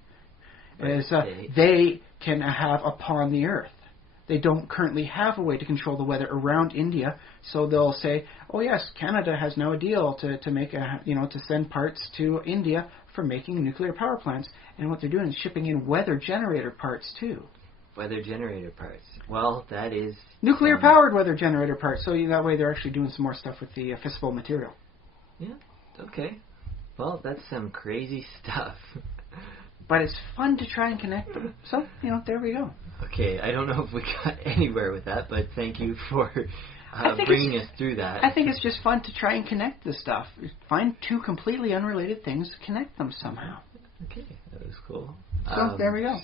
can have upon the Earth. They don't currently have a way to control the weather around India, so they'll say, yes, Canada has now a deal to make to send parts to India for making nuclear power plants, and what they're doing is shipping in weather generator parts too. Weather generator parts. Well, that is nuclear-powered weather generator parts. So that way they're actually doing some more stuff with the fissile material. Yeah. Okay. Well, that's some crazy stuff. But it's fun to try and connect them. So, there we go. Okay, I don't know if we got anywhere with that, but thank you for bringing us through that. I think it's just fun to try and connect the stuff. Find two completely unrelated things, connect them somehow. Okay, that was cool. So, there we go.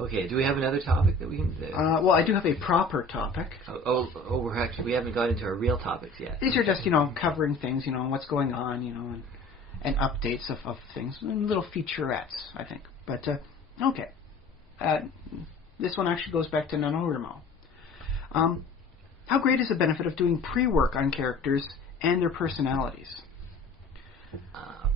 Okay, do we have another topic that we can do? Well, I do have a proper topic. We haven't got into our real topics yet. These are just, covering things, what's going on, and updates of things, and little featurettes, I think. But, okay. This one actually goes back to NaNoWriMo. How great is the benefit of doing pre-work on characters and their personalities?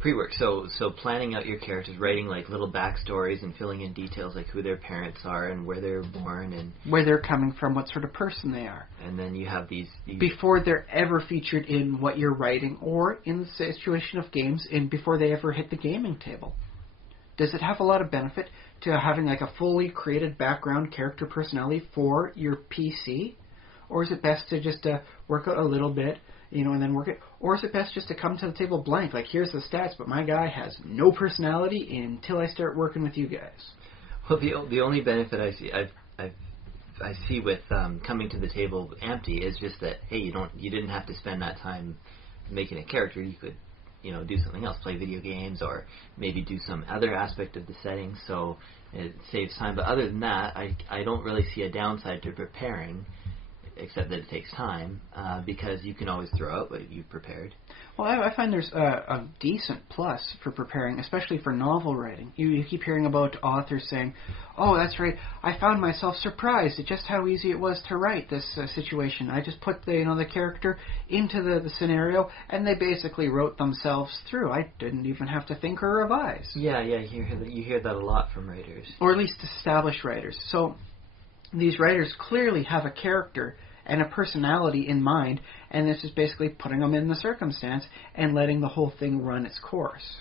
Pre-work, so planning out your characters, writing like little backstories and filling in details like who their parents are and where they were born and where they're coming from, what sort of person they are. And then you have these before they're ever featured in what you're writing, or in the situation of games, and before they ever hit the gaming table. Does it have a lot of benefit to having like a fully created background character personality for your PC? Or is it best to just work out a little bit, and then work it? Or is it best just to come to the table blank, like here's the stats, but my guy has no personality until I start working with you guys? Well, the only benefit I see with coming to the table empty is just that, hey, you didn't have to spend that time making a character. You could do something else, play video games, or maybe do some other aspect of the setting, so it saves time. But other than that, I don't really see a downside to preparing, except that it takes time, because you can always throw out what you've prepared. Well, I find there's a decent plus for preparing, especially for novel writing. You keep hearing about authors saying, that's right, I found myself surprised at just how easy it was to write this situation. I just put the character into the scenario, and they basically wrote themselves through. I didn't even have to think or revise. Yeah, you hear that a lot from writers. Or at least established writers. So these writers clearly have a character and a personality in mind, and this is basically putting them in the circumstance and letting the whole thing run its course.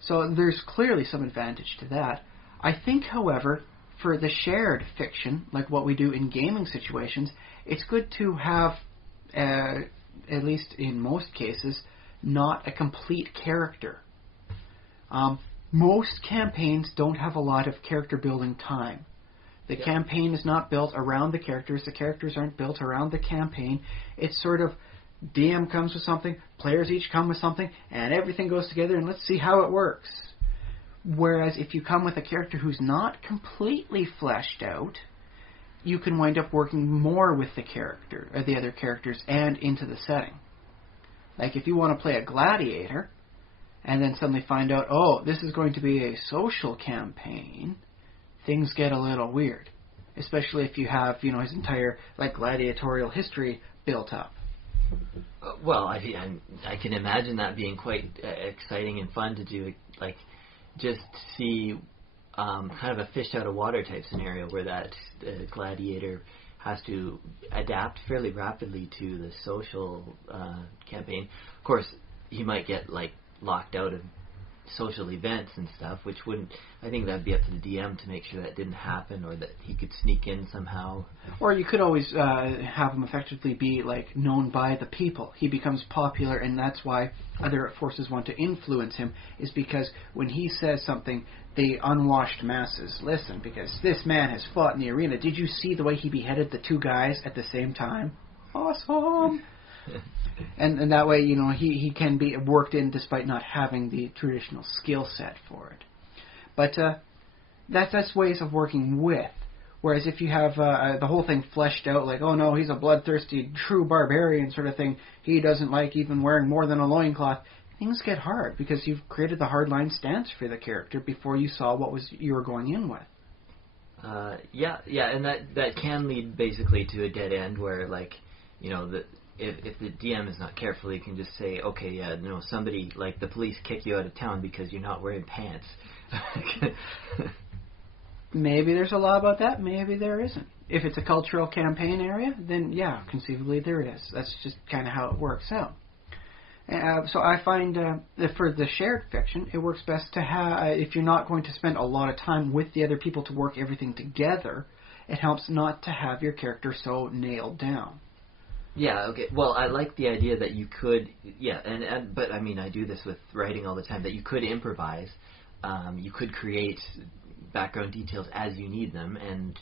So there's clearly some advantage to that. I think, however, for the shared fiction, like what we do in gaming situations, it's good to have, at least in most cases, not a complete character. Most campaigns don't have a lot of character building time. The campaign is not built around the characters. The characters aren't built around the campaign. It's sort of DM comes with something, players each come with something, and everything goes together, and let's see how it works. Whereas if you come with a character who's not completely fleshed out, you can wind up working more with the character, or the other characters, and into the setting. Like if you want to play a gladiator, and then suddenly find out, oh, this is going to be a social campaign, things get a little weird. Especially if you have, his entire, gladiatorial history built up. Well, I can imagine that being quite exciting and fun to do, just see kind of a fish out of water type scenario where that gladiator has to adapt fairly rapidly to the social campaign. Of course, he might get locked out of social events and stuff, which wouldn't. I think that'd be up to the DM to make sure that didn't happen, or that he could sneak in somehow. Or you could always have him effectively be known by the people. He becomes popular, and that's why other forces want to influence him. Is because when he says something, the unwashed masses listen. Because this man has fought in the arena. Did you see the way he beheaded the two guys at the same time? Awesome. And that way, he can be worked in despite not having the traditional skill set for it. But that's ways of working with. Whereas if you have the whole thing fleshed out, oh no, he's a bloodthirsty, true barbarian sort of thing, he doesn't like even wearing more than a loincloth, things get hard because you've created the hardline stance for the character before you saw what you were going in with. Yeah, and that can lead basically to a dead end where, if the DM is not careful, he can just say, okay, yeah, somebody, the police kick you out of town because you're not wearing pants. Maybe there's a law about that, maybe there isn't. If it's a cultural campaign area, then yeah, conceivably there is. That's just kind of how it works out. So I find that for the shared fiction, it works best to have, if you're not going to spend a lot of time with the other people to work everything together, it helps not to have your character so nailed down. Yeah, okay. Well, I like the idea that you could, but I mean, I do this with writing all the time, that you could improvise, you could create background details as you need them, and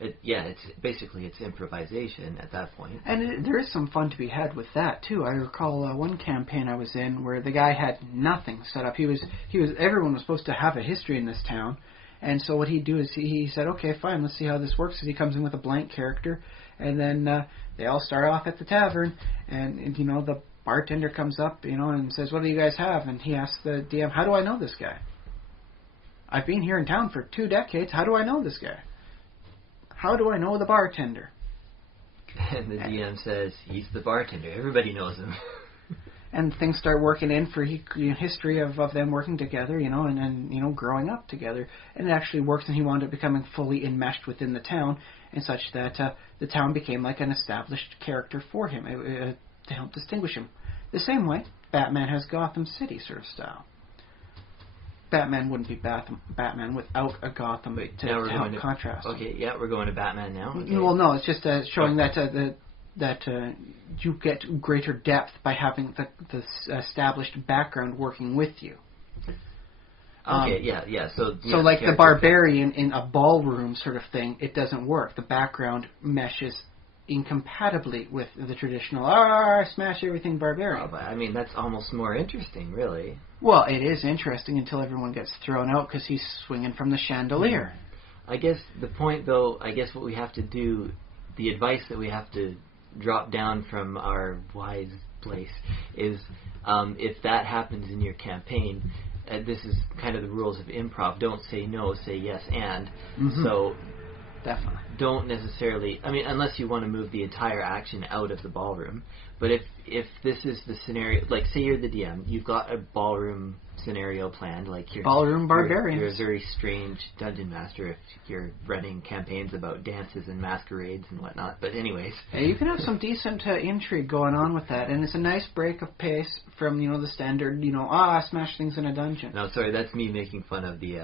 it's improvisation at that point. And there is some fun to be had with that too. I recall one campaign I was in where the guy had nothing set up. Everyone was supposed to have a history in this town, and so what he'd do is he said, okay, fine, let's see how this works. So he comes in with a blank character. And then they all start off at the tavern, and the bartender comes up, and says, what do you guys have? And he asks the DM, how do I know this guy? I've been here in town for 2 decades. How do I know this guy? How do I know the bartender? And the DM says, he's the bartender. Everybody knows him. And things start working in for history of them working together, and growing up together. And it actually works, and he wound up becoming fully enmeshed within the town, and such that the town became like an established character for him to help distinguish him. The same way Batman has Gotham City sort of style. Batman wouldn't be Batman without a Gotham to help contrast. Okay, yeah, we're going to Batman now. Okay. Well, no, it's just showing that you get greater depth by having the established background working with you. Okay, yeah. So like the barbarian in a ballroom sort of thing, it doesn't work. The background meshes incompatibly with the traditional, smash everything barbarian. Oh, but I mean, that's almost more interesting, really. Well, it is interesting until everyone gets thrown out because he's swinging from the chandelier. I guess the point, though, what we have to do, the advice that we have to drop down from our wise place is, if that happens in your campaign, this is kind of the rules of improv. Don't say no, say yes, and. Mm-hmm. So definitely don't necessarily, unless you want to move the entire action out of the ballroom. But if this is the scenario, say you're the DM, you've got a ballroom scenario planned, you're ballroom barbarian. You're a very strange dungeon master if you're running campaigns about dances and masquerades and whatnot. But anyways, you can have some decent intrigue going on with that, and it's a nice break of pace from the standard smash things in a dungeon. No, sorry, that's me making fun of the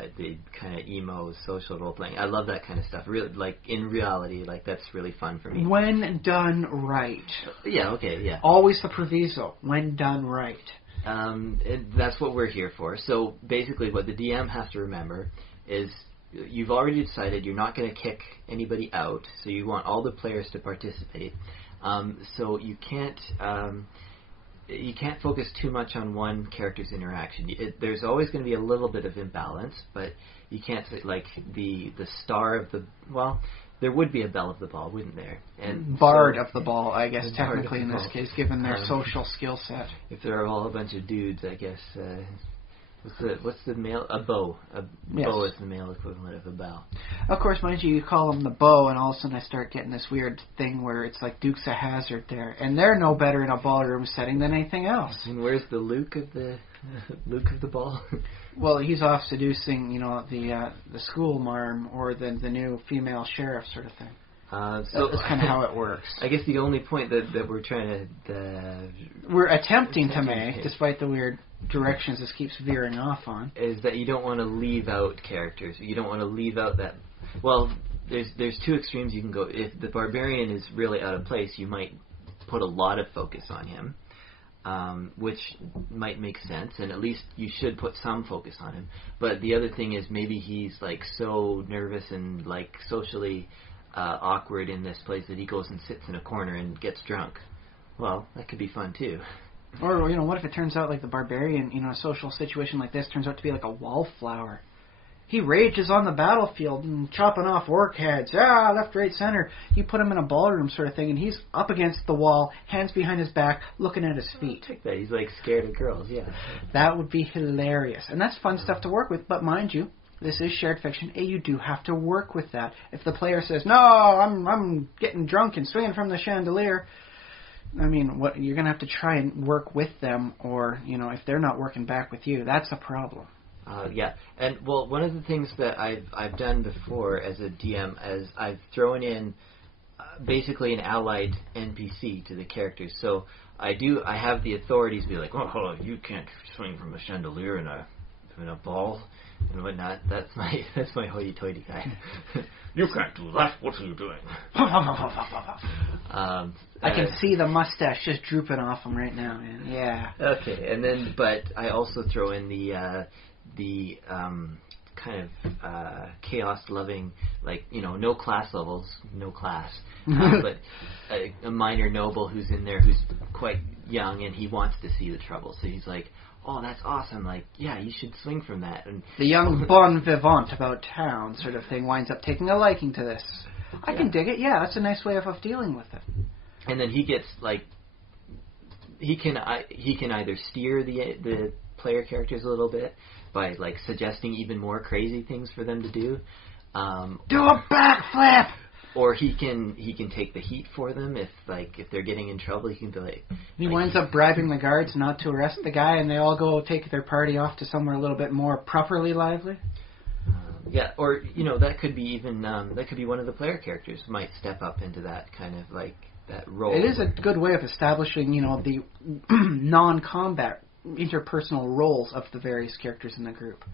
kind of emo social role playing. I love that kind of stuff. Really, in reality, that's really fun for me when done right. Yeah. Okay. Yeah. Always the proviso when done right. That's what we're here for. So basically what the DM has to remember is you've already decided you're not going to kick anybody out, so you want all the players to participate. So you can't you can't focus too much on one character's interaction. There's always going to be a little bit of imbalance, but you can't say, like, the star of the... Well, there would be a belle of the ball, wouldn't there? And Bard so, of the ball, I guess, technically in this ball. case, given their social skill set. If they're all a bunch of dudes, I guess... What's the male? A bow. Yes. Bow is the male equivalent of a bow. Of course, mind you, you call them the bow, and all of a sudden I start getting this weird thing where it's like Dukes of Hazzard there, and they're no better in a ballroom setting than anything else. And where's the Luke of the ball? Well, he's off seducing, the school marm or the new female sheriff sort of thing. So that's kind of how it works. I guess the only point that we're trying to... we're attempting to make, despite the weird directions this keeps veering off on, is that you don't want to leave out characters. You don't want to leave out that... Well, there's two extremes you can go. If the barbarian is really out of place, you might put a lot of focus on him, which might make sense, and at least you should put some focus on him. But the other thing is maybe he's like so nervous and like socially awkward in this place that he goes and sits in a corner and gets drunk. Well, that could be fun too. Or, what if it turns out like the barbarian, a social situation like this turns out to be like a wallflower. He rages on the battlefield and chopping off orc heads, left, right, center. You put him in a ballroom sort of thing, and he's up against the wall, hands behind his back, looking at his feet. Take that. He's like scared of girls, yeah. That would be hilarious. And that's fun stuff to work with, but mind you, this is shared fiction, and you do have to work with that. If the player says, no, I'm getting drunk and swinging from the chandelier, I mean, what you're going to have to try and work with them, or, if they're not working back with you, that's a problem. Yeah, and well, one of the things that I've done before as a DM is I've thrown in basically an allied NPC to the characters. So I have the authorities be like, oh, you can't swing from a chandelier in a ball and whatnot. That's my hoity-toity guy. You can't do that. What are you doing? I can see the mustache just drooping off him right now, man. Yeah. Okay, and then but I also throw in the kind of chaos-loving, like, no class levels, no class, but a minor noble who's in there who's quite young and he wants to see the trouble. So he's like, oh, that's awesome, like, yeah, you should swing from that. And the young bon vivant about town sort of thing winds up taking a liking to this. I can dig it, yeah, that's a nice way of dealing with it. And then he gets, like, he can either steer the player characters a little bit by like suggesting even more crazy things for them to do. Do a backflip! Or he can take the heat for them if they're getting in trouble. He can be like... He winds up bribing the guards not to arrest the guy, and they all go take their party off to somewhere a little bit more properly lively. Yeah, or, that could be even... that could be one of the player characters might step up into that kind of, like, that role. It is a good way of establishing, the non-combat interpersonal roles of the various characters in the group.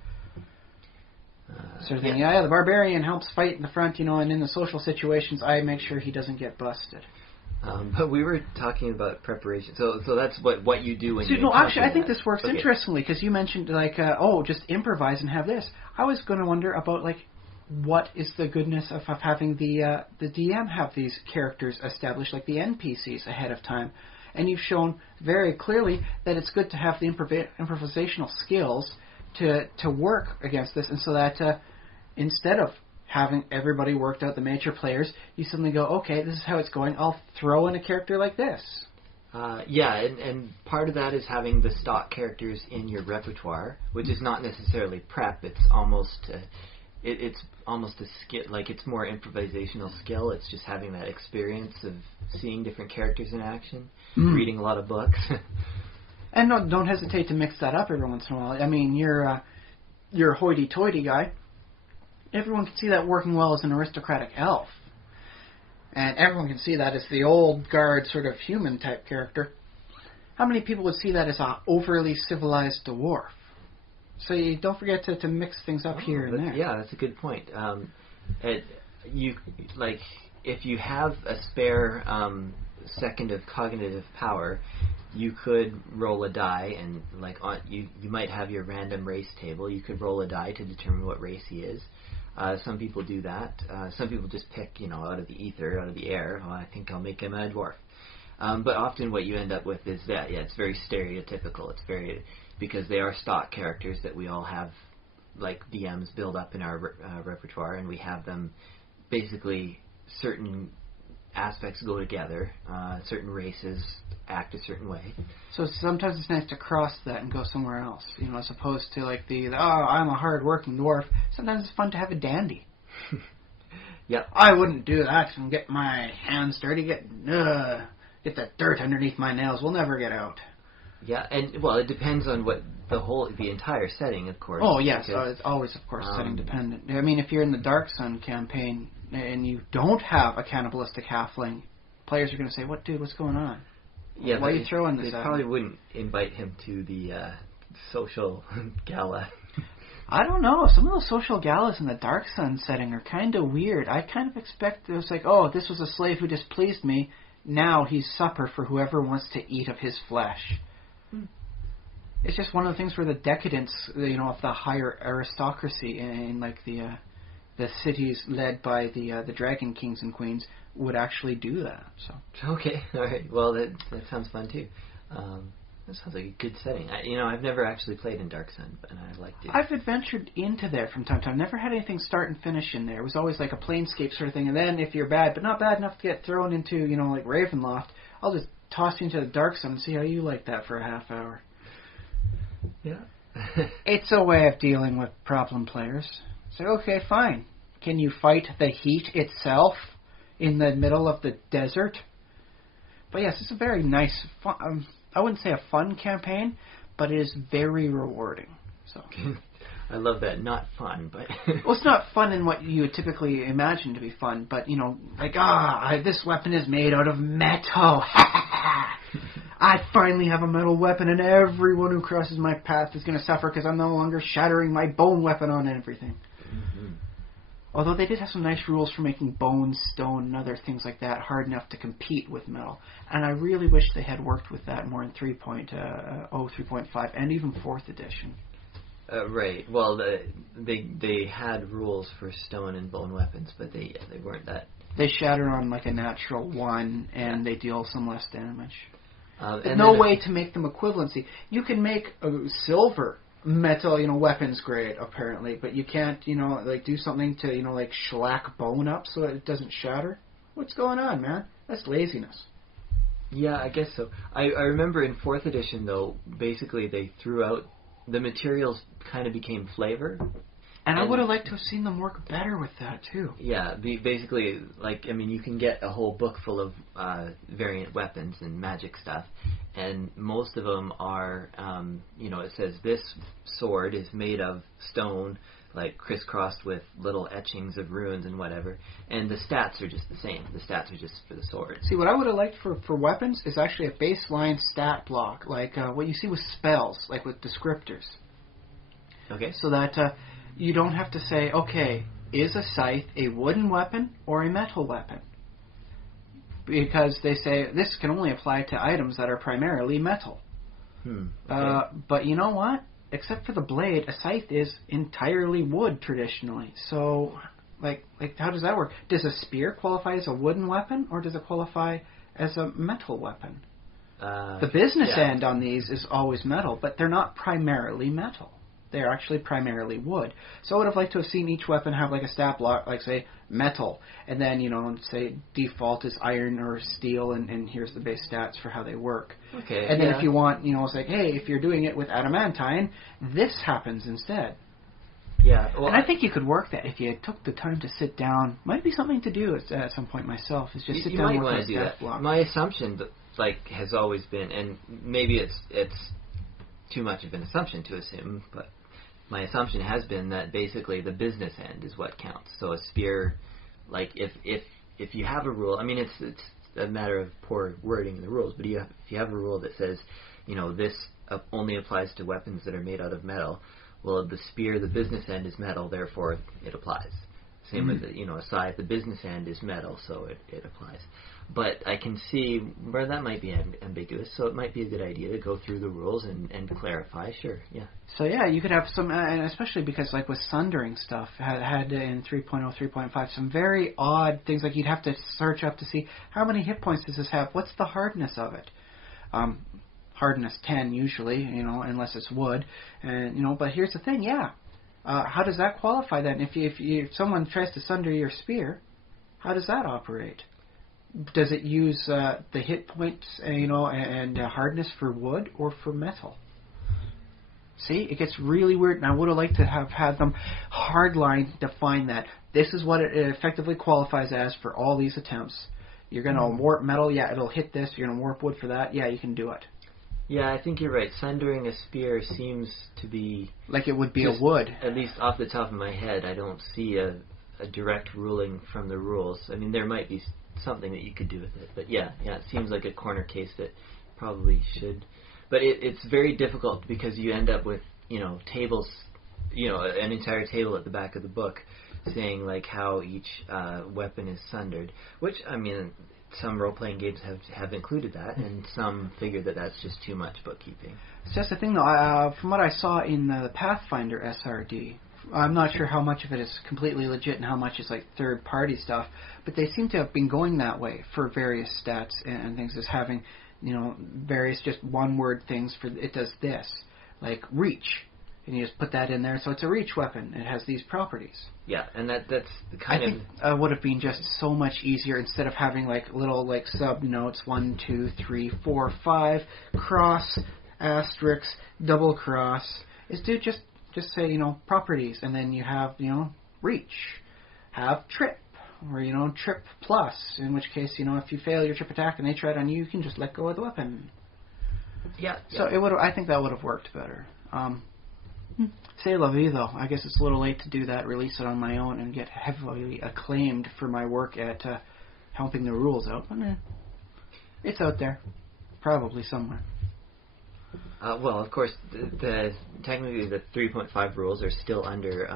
Sort of thing. Yeah, the barbarian helps fight in the front, and in the social situations, I make sure he doesn't get busted. But we were talking about preparation, so that's what you do when you... No, actually, I think this works interestingly, because you mentioned, just improvise and have this. I was going to wonder about, what is the goodness of having the DM have these characters established, like the NPCs, ahead of time. And you've shown very clearly that it's good to have the improvisational skills to work against this, and so that instead of having everybody worked out, the major players, you suddenly go, okay, this is how it's going, I'll throw in a character like this. And part of that is having the stock characters in your repertoire, which is not necessarily prep, it's almost... It's almost a skill, like it's more improvisational skill. It's just having that experience of seeing different characters in action, reading a lot of books. And don't hesitate to mix that up every once in a while. I mean, you're a hoity-toity guy. Everyone can see that working well as an aristocratic elf. And everyone can see that as the old guard sort of human type character. How many people would see that as an overly civilized dwarf? So you don't forget to mix things up here and there. Yeah, that's a good point. If you have a spare second of cognitive power, you could roll a die, and you might have your random race table. You could roll a die to determine what race he is. Some people do that. Some people just pick, out of the ether, out of the air. Oh, I think I'll make him a dwarf. But often what you end up with is that, it's very stereotypical. It's very, because they are stock characters that we all have, like DMs, build up in our repertoire, and we have them basically certain aspects go together, certain races act a certain way. So sometimes it's nice to cross that and go somewhere else, as opposed to like I'm a hard-working dwarf. Sometimes it's fun to have a dandy. Yep. I wouldn't do that 'cause I'm get my hands dirty, get that dirt underneath my nails. We'll never get out. Yeah, and well, it depends on what the entire setting, of course. Oh yes, it's always, of course, setting dependent. I mean, if you're in the Dark Sun campaign and you don't have a cannibalistic halfling, players are going to say, what's going on? Yeah, why are you throwing this They at probably me? wouldn't invite him to the social gala. I don't know. Some of those social galas in the Dark Sun setting are kind of weird. I kind of expect it was like, this was a slave who displeased me. Now he's supper for whoever wants to eat of his flesh. It's just one of the things where the decadence, of the higher aristocracy in like the cities led by the dragon kings and queens would actually do that. So Okay, all right. Well, that sounds fun too. That sounds like a good setting. I've never actually played in Dark Sun, but I'd like to. I've adventured into there from time to time. Never had anything start and finish in there. It was always like a planescape sort of thing. And then if you're bad, but not bad enough to get thrown into, like Ravenloft, I'll just toss you into the Dark Sun and see how you like that for a half hour. Yeah. It's a way of dealing with problem players. So, okay, fine. Can you fight the heat itself in the middle of the desert? But yes, it's a very nice, fun, I wouldn't say a fun campaign, but it is very rewarding. So I love that. Not fun, but... Well, it's not fun in what you would typically imagine to be fun, but, like, this weapon is made out of metal. I finally have a metal weapon, and everyone who crosses my path is going to suffer because I'm no longer shattering my bone weapon on everything. Mm-hmm. Although they did have some nice rules for making bone, stone, and other things like that hard enough to compete with metal. And I really wish they had worked with that more in 3.5, and even 4th edition. Right. Well, they had rules for stone and bone weapons, but they weren't that... They shatter on like a natural 1, and they deal some less damage. There's and no way to make them equivalency. You can make a silver metal, weapons grade, apparently, but you can't, like do something to, like shellac bone up so it doesn't shatter. What's going on, man? That's laziness. Yeah, I guess so. I remember in 4th edition, though, basically they threw out... The materials kind of became flavor. And I would have liked to have seen them work better with that, too. Yeah, basically, you can get a whole book full of variant weapons and magic stuff, and most of them are, it says this sword is made of stone, like crisscrossed with little etchings of runes and whatever, and the stats are just the same. The stats are just for the sword. See, what I would have liked for weapons is actually a baseline stat block, like what you see with spells, like with descriptors. Okay. So that... you don't have to say, okay, is a scythe a wooden weapon or a metal weapon? Because they say this can only apply to items that are primarily metal. Okay. But you know what? Except for the blade, a scythe is entirely wood traditionally. So, like how does that work? Does a spear qualify as a wooden weapon, or does it qualify as a metal weapon? The business end on these is always metal, but they're not primarily metal. They're actually primarily wood. So I would have liked to have seen each weapon have like a stat block, like say metal, and then say default is iron or steel, and here's the base stats for how they work. Okay. And then if you want, it's like, hey, if you're doing it with adamantine, this happens instead. Yeah. Well, and I think you could work that if you took the time to sit down. Might be something to do at some point myself. Is just sit down and work on a stat block. My assumption, has always been, and maybe it's too much of an assumption to assume, but my assumption has been that basically the business end is what counts. So a spear, like if you have a rule, it's a matter of poor wording in the rules, but if you have a rule that says, this only applies to weapons that are made out of metal, well, the spear, the business end is metal, therefore it applies. Same with a scythe, the business end is metal, so it applies. But I can see where that might be ambiguous, so it might be a good idea to go through the rules and clarify. Sure, yeah. So yeah, you could have some, and especially because like with sundering stuff, had in 3.0, 3.5 some very odd things. Like you'd have to search up to see how many hit points does this have. What's the hardness of it? Hardness 10 usually, unless it's wood, and But here's the thing, how does that qualify then? If someone tries to sunder your spear, how does that operate? Does it use the hit points, and hardness for wood or for metal? See, it gets really weird, and I would have liked to have had them hardline define that. This is what it effectively qualifies as for all these attempts. You're going to warp metal, it'll hit this. You're going to warp wood for that, you can do it. Yeah, I think you're right. Sundering a spear seems to be... like it would be a wood. At least off the top of my head, I don't see a direct ruling from the rules. I mean, there might be something that you could do with it. But yeah, it seems like a corner case that probably should. But it's very difficult because you end up with, tables, an entire table at the back of the book saying like how each weapon is sundered. Which, I mean, some role-playing games have included that, and some figure that that's just too much bookkeeping. So that's the thing, though. From what I saw in the Pathfinder SRD, I'm not sure how much of it is completely legit and how much is like third-party stuff, but they seem to have been going that way for various stats and things, as having, various just one-word things for it does this, like reach, and you just put that in there, so it's a reach weapon. It has these properties. Yeah, and that's I think would have been just so much easier instead of having like little like sub notes 1, 2, 3, 4, 5 cross asterisk double cross. Is do just say properties, and then you have reach, have trip, or trip plus. In which case if you fail your trip attack and they try it on you, you can just let go of the weapon. Yeah. So it would. I think that would have worked better. C'est la vie, though. I guess it's a little late to do that, release it on my own, and get heavily acclaimed for my work at helping the rules out. But it's out there, probably somewhere. Well, of course, technically the 3.5 rules are still under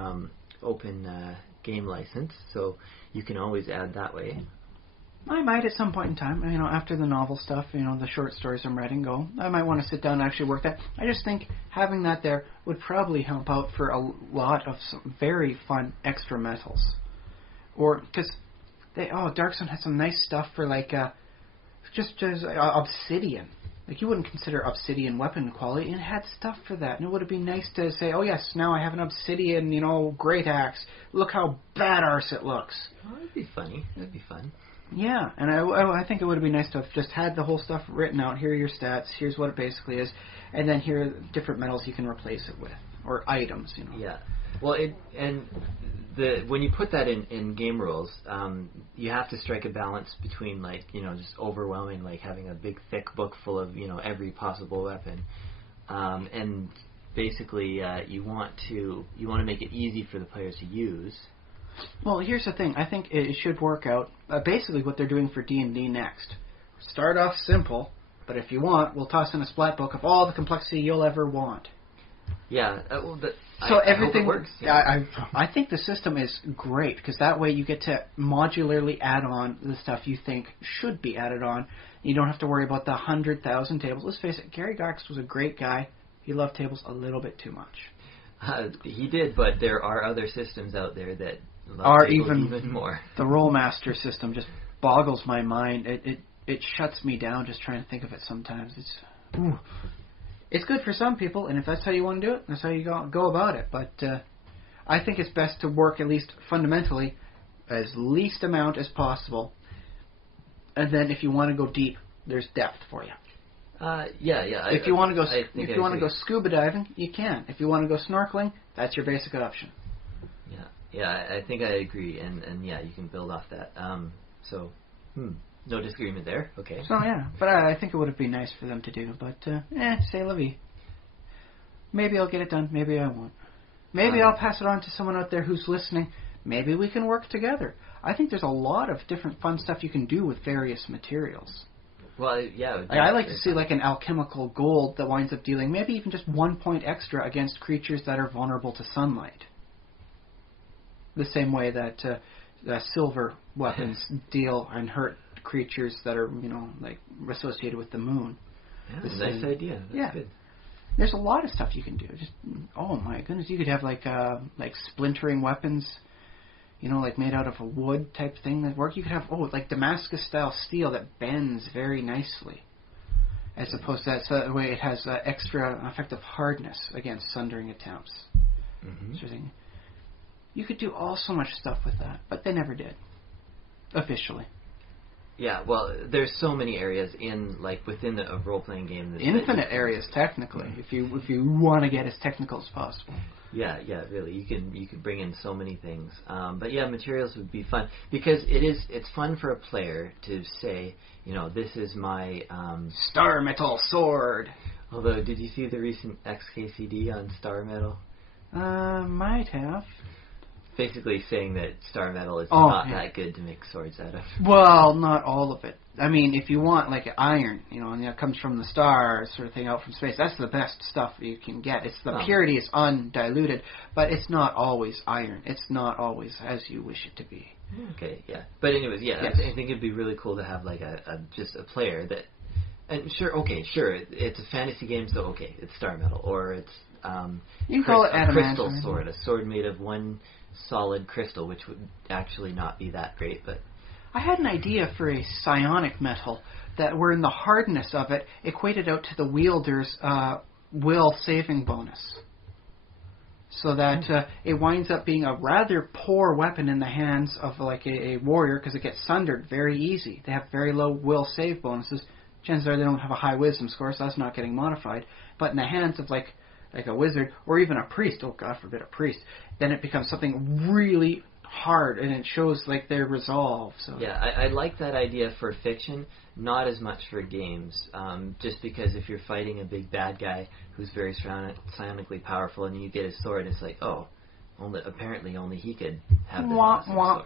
open game license, so you can always add that way. I might at some point in time, after the novel stuff, the short stories I'm writing go, I might want to sit down and actually work that. I just think having that there would probably help out for a lot of some very fun extra metals. Or, because Darkstone has some nice stuff for like, just obsidian. Like, you wouldn't consider obsidian weapon quality, and it had stuff for that. And it would have been nice to say, oh yes, now I have an obsidian, great axe. Look how badass it looks. Oh, that'd be funny. That'd be fun. Yeah, and I think it would have been nice to have just had the whole stuff written out. Here are your stats. Here's what it basically is. And then here are different metals you can replace it with. Or items, Yeah. Well, when you put that in game rules, you have to strike a balance between, like, just overwhelming, like having a big, thick book full of, every possible weapon. And basically, you want to make it easy for the players to use. Well, here's the thing. I think it should work out basically what they're doing for D&D next. Start off simple, but if you want, we'll toss in a splat book of all the complexity you'll ever want. Yeah. Everything I hope it works. Yeah. I think the system is great, because that way you get to modularly add on the stuff you think should be added on. You don't have to worry about the 100,000 tables. Let's face it, Gary Gygax was a great guy. He loved tables a little bit too much. He did, but there are other systems out there that are even more. The Rollmaster system just boggles my mind. It shuts me down just trying to think of it sometimes. It's good for some people, and if that's how you want to do it, that's how you go about it. But I think it's best to work, at least fundamentally, as least amount as possible. And then if you want to go deep, there's depth for you. Yeah. If you want to go scuba diving, you can. If you want to go snorkeling, that's your basic option. Yeah, I think I agree, and yeah, you can build off that. No disagreement there. Okay. So yeah, but I think it would have been nice for them to do. But c'est la vie. Maybe I'll get it done. Maybe I won't. Maybe I'll pass it on to someone out there who's listening. Maybe we can work together. I think there's a lot of different fun stuff you can do with various materials. Well, yeah. I like to see like an alchemical gold that winds up dealing maybe even just 1 point extra against creatures that are vulnerable to sunlight. The same way that silver weapons deal and hurt creatures that are, like associated with the moon. Yeah, nice idea. That's good. There's a lot of stuff you can do. Just, oh my goodness, you could have like splintering weapons, like made out of a wood type thing that work. You could have like Damascus style steel that bends very nicely, as opposed to that way it has extra effective hardness against sundering attempts. Sort of thing. You could do so much stuff with that, but they never did officially. Yeah, well, there's so many areas within a role-playing game. Infinite areas, technically, if you want to get as technical as possible. Yeah, really, you can bring in so many things. But yeah, materials would be fun because it's fun for a player to say, this is my star metal sword. Although, did you see the recent XKCD on star metal? Might have. Basically saying that star metal is not that good to make swords out of. Well, not all of it. I mean, if you want like iron, and it comes from the stars sort of thing out from space, that's the best stuff you can get. It's the purity is undiluted, but it's not always iron. It's not always as you wish it to be. Okay, yeah. But anyways, yes. I think it'd be really cool to have like just a player that, and sure, it's a fantasy game, so it's star metal, or it's you can call it a crystal sword, a sword made of one solid crystal, which would actually not be that great, but I had an idea for a psionic metal that wherein the hardness of it equated out to the wielder's will saving bonus. So that it winds up being a rather poor weapon in the hands of like a warrior because it gets sundered very easy. They have very low will save bonuses. Chances are they don't have a high wisdom score, so that's not getting modified. But in the hands of like a wizard or even a priest, oh God forbid a priest, then it becomes something really hard and it shows like their resolve. So yeah, I like that idea for fiction, not as much for games. Just because if you're fighting a big bad guy who's very psionically powerful and you get his sword, it's like, apparently only he could have the sword.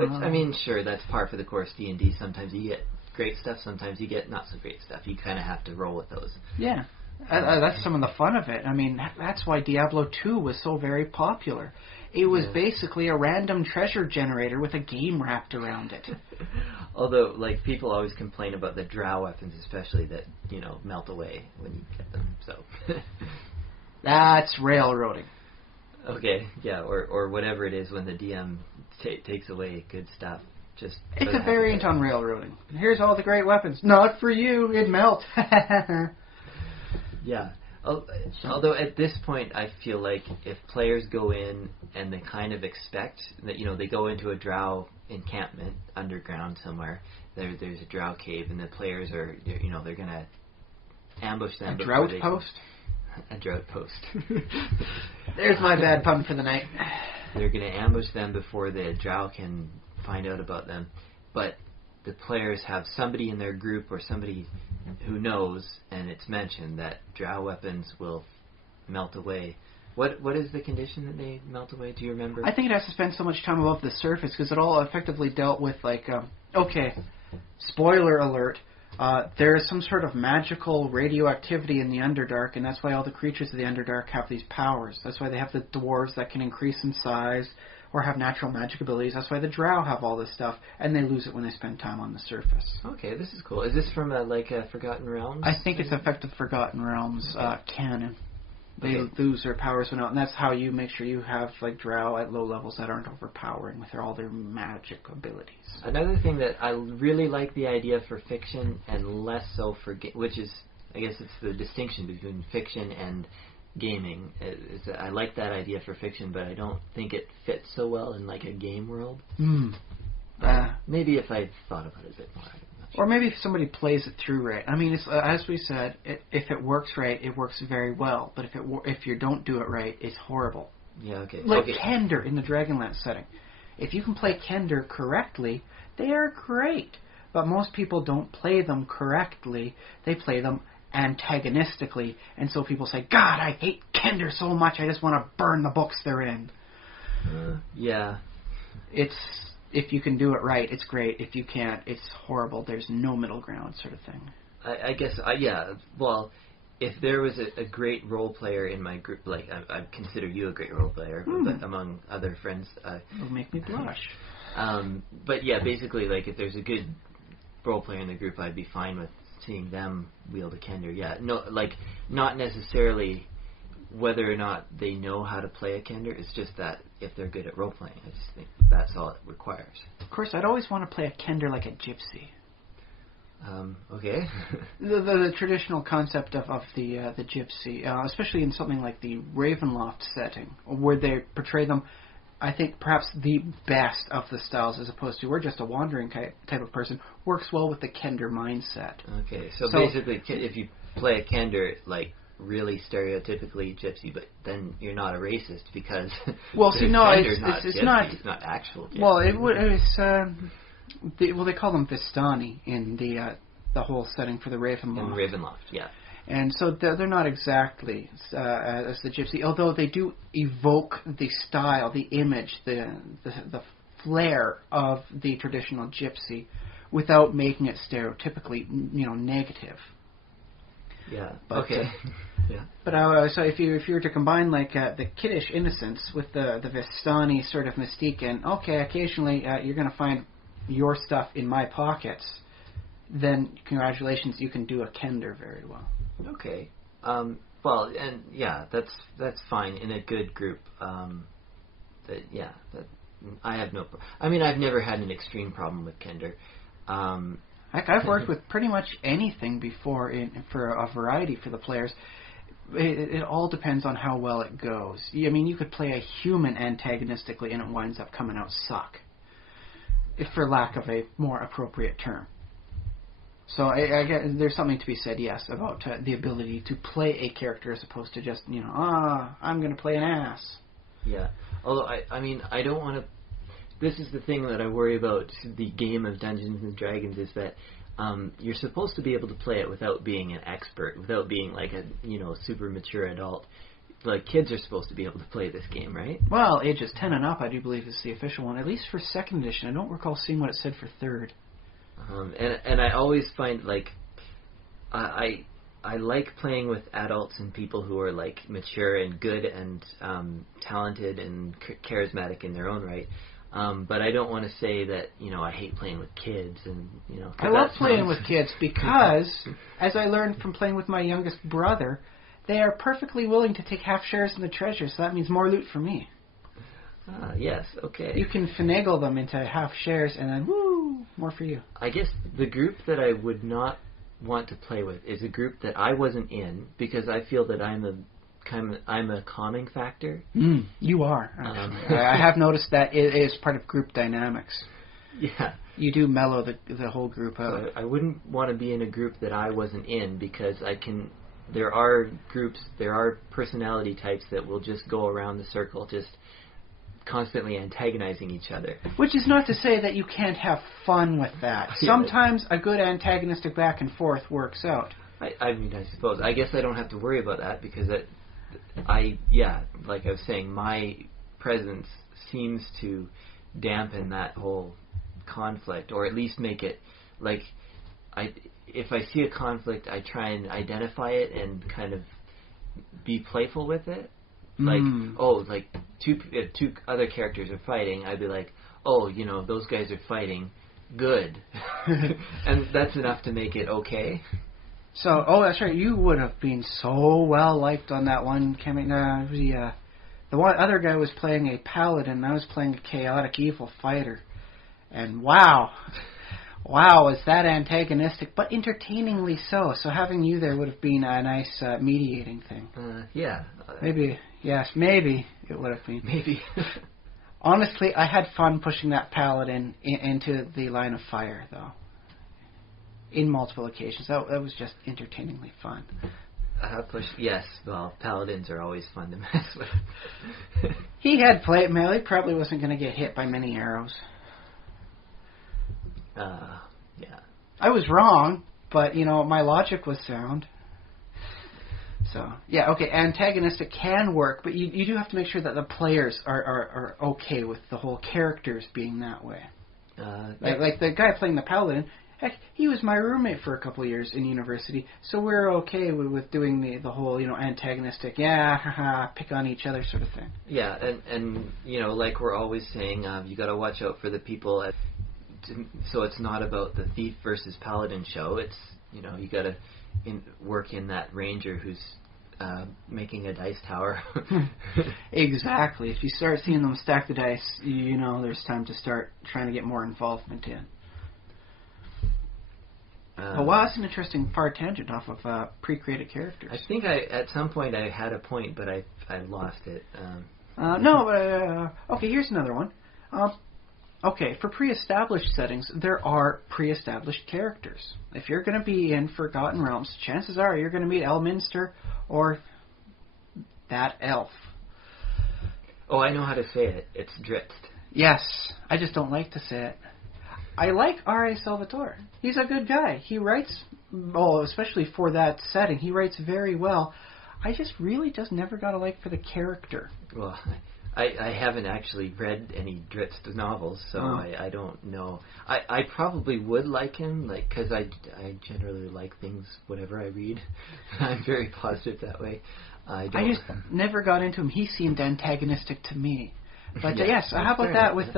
Which, I mean, sure, that's par for the course D&D. Sometimes you get great stuff, sometimes you get not so great stuff. You kind of have to roll with those. Yeah. That's some of the fun of it. I mean, that's why Diablo 2 was so very popular. It was basically a random treasure generator with a game wrapped around it. Although, like, people always complain about the drow weapons, especially that, melt away when you get them, so... That's railroading. Okay, yeah, or whatever it is when the DM takes away good stuff. It's a variant on railroading. Here's all the great weapons. Not for you, it melts. Yeah. Although at this point, I feel like if players go in and they kind of expect that, they go into a drow encampment underground somewhere, there's a drow cave, and the players are, they're going to ambush them. A drought post? A drought post. There's my bad pun for the night. They're going to ambush them before the drow can find out about them. But the players have somebody in their group or somebody who knows, and it's mentioned that drow weapons will melt away. What is the condition that they melt away? Do you remember? I think it has to spend so much time above the surface because it all effectively dealt with like, spoiler alert, there is some sort of magical radioactivity in the Underdark, and that's why all the creatures of the Underdark have these powers. That's why they have the dwarves that can increase in size or have natural magic abilities. That's why the drow have all this stuff, and they lose it when they spend time on the surface. Okay, this is cool. Is this from a Forgotten Realms? I think it's effective Forgotten Realms canon. They lose their powers when out, and that's how you make sure you have like drow at low levels that aren't overpowering with all their magic abilities. Another thing that I really like the idea for fiction and less so for which is, I guess it's the distinction between fiction and gaming. I like that idea for fiction, but I don't think it fits so well in like a game world. Maybe if I thought about it a bit more. Or maybe if somebody plays it through right. I mean, it's, as we said, if it works right, it works very well. But if you don't do it right, it's horrible. Yeah, okay. Like Kender in the Dragonlance setting. If you can play Kender correctly, they are great. But most people don't play them correctly. They play them antagonistically, and so people say, God, I hate Kender so much, I just want to burn the books they're in. Yeah. If you can do it right, it's great. If you can't, it's horrible. There's no middle ground sort of thing. I guess, yeah, well, if there was a great role player in my group, like, I consider you a great role player, but among other friends... It'll make me blush. But yeah, basically, like if there's a good role player in the group, I'd be fine with seeing them wield a kender. Yeah, no, like not necessarily whether or not they know how to play a kender. It's just that if they're good at role playing, I just think that's all it requires. Of course, I'd always want to play a kender like a gypsy. Okay. The traditional concept of the gypsy, especially in something like the Ravenloft setting, where they portray them, I think perhaps the best of the styles, as opposed to we're just a wandering type of person, works well with the kender mindset. Okay, so basically, if you play a kender, like really stereotypically gypsy, but then you're not a racist because well, see, no, it's gypsy, not. It's not actual gypsy. Well, they call them Vistani in the whole setting for the Ravenloft. In Ravenloft, yeah. And so they're not exactly as the gypsy, although they do evoke the style, the image, the flair of the traditional gypsy, without making it stereotypically, negative. Yeah. But, okay. Yeah. But so if you were to combine like the kiddish innocence with the Vistani sort of mystique, and occasionally you're going to find your stuff in my pockets, then congratulations, you can do a kender very well. Okay. Well, and yeah, that's fine in a good group. I have no. I mean, I've never had an extreme problem with kender. I've worked with pretty much anything before for a variety for the players. It all depends on how well it goes. I mean, you could play a human antagonistically and it winds up coming out suck, for lack of a more appropriate term. So I guess there's something to be said, yes, about the ability to play a character as opposed to just, I'm going to play an ass. Yeah. Although, I mean, I don't want to... This is the thing that I worry about the game of Dungeons & Dragons is that you're supposed to be able to play it without being an expert, without being like a, super mature adult. Like, kids are supposed to be able to play this game, right? Well, ages 10 and up, I do believe, is the official one, at least for 2nd edition. I don't recall seeing what it said for 3rd. And I always find, like, I like playing with adults and people who are, like, mature and good and talented and charismatic in their own right. But I don't want to say that, I hate playing with kids. And I love playing with kids because, as I learned from playing with my youngest brother, they are perfectly willing to take half shares in the treasure, so that means more loot for me. Yes, okay. You can finagle them into half shares, and then, woo, more for you. I guess the group that I would not want to play with is a group that I wasn't in, because I feel that I'm a calming factor. You are, actually. I have noticed that it is part of group dynamics. Yeah. You do mellow the whole group out. So I wouldn't want to be in a group that I wasn't in, because there are groups, there are personality types that will just go around the circle, just constantly antagonizing each other. Which is not to say that you can't have fun with that. Sometimes a good antagonistic back and forth works out. I mean, I suppose. I guess I don't have to worry about that because like I was saying, my presence seems to dampen that whole conflict, or at least make it like if I see a conflict, I try and identify it and kind of be playful with it. Like, like two other characters are fighting, I'd be like, those guys are fighting, good. And that's enough to make it okay. So, that's right, you would have been so well liked on that one campaign. The one other guy was playing a paladin, and I was playing a chaotic evil fighter. And wow, is that antagonistic, but entertainingly so. So having you there would have been a nice mediating thing. Yeah. Maybe it would have been. Maybe. Honestly, I had fun pushing that paladin into the line of fire, though. In multiple occasions. That was just entertainingly fun. Yes, well, paladins are always fun to mess with. He had plate mail. He probably wasn't going to get hit by many arrows. Yeah. I was wrong, but, my logic was sound. So, yeah, okay, antagonistic can work, but you do have to make sure that the players are okay with the whole characters being that way. Like the guy playing the paladin Heck, he was my roommate for a couple of years in university, so we're okay with doing the whole, antagonistic, pick on each other sort of thing. Yeah, and like we're always saying, you got to watch out for the people. So it's not about the thief versus paladin show. It's you got to work in that ranger who's making a dice tower. Exactly. If you start seeing them stack the dice, there's time to start trying to get more involvement in. Well, that's an interesting far tangent off of pre-created characters. I think at some point I had a point, but I lost it. Okay, here's another one. Okay, for pre-established settings, there are pre-established characters. If you're going to be in Forgotten Realms, chances are you're going to meet Elminster or that elf. Oh, I know how to say it. It's Dritz. Yes, I just don't like to say it. I like R.A. Salvatore. He's a good guy. He writes, especially for that setting, he writes very well. I just really just never got a like for the character. Well, I haven't actually read any Dritz novels, so I don't know. I probably would like him, because I generally like things, whatever I read. I'm very positive that way. I just never got into him. He seemed antagonistic to me. But yes, how about that with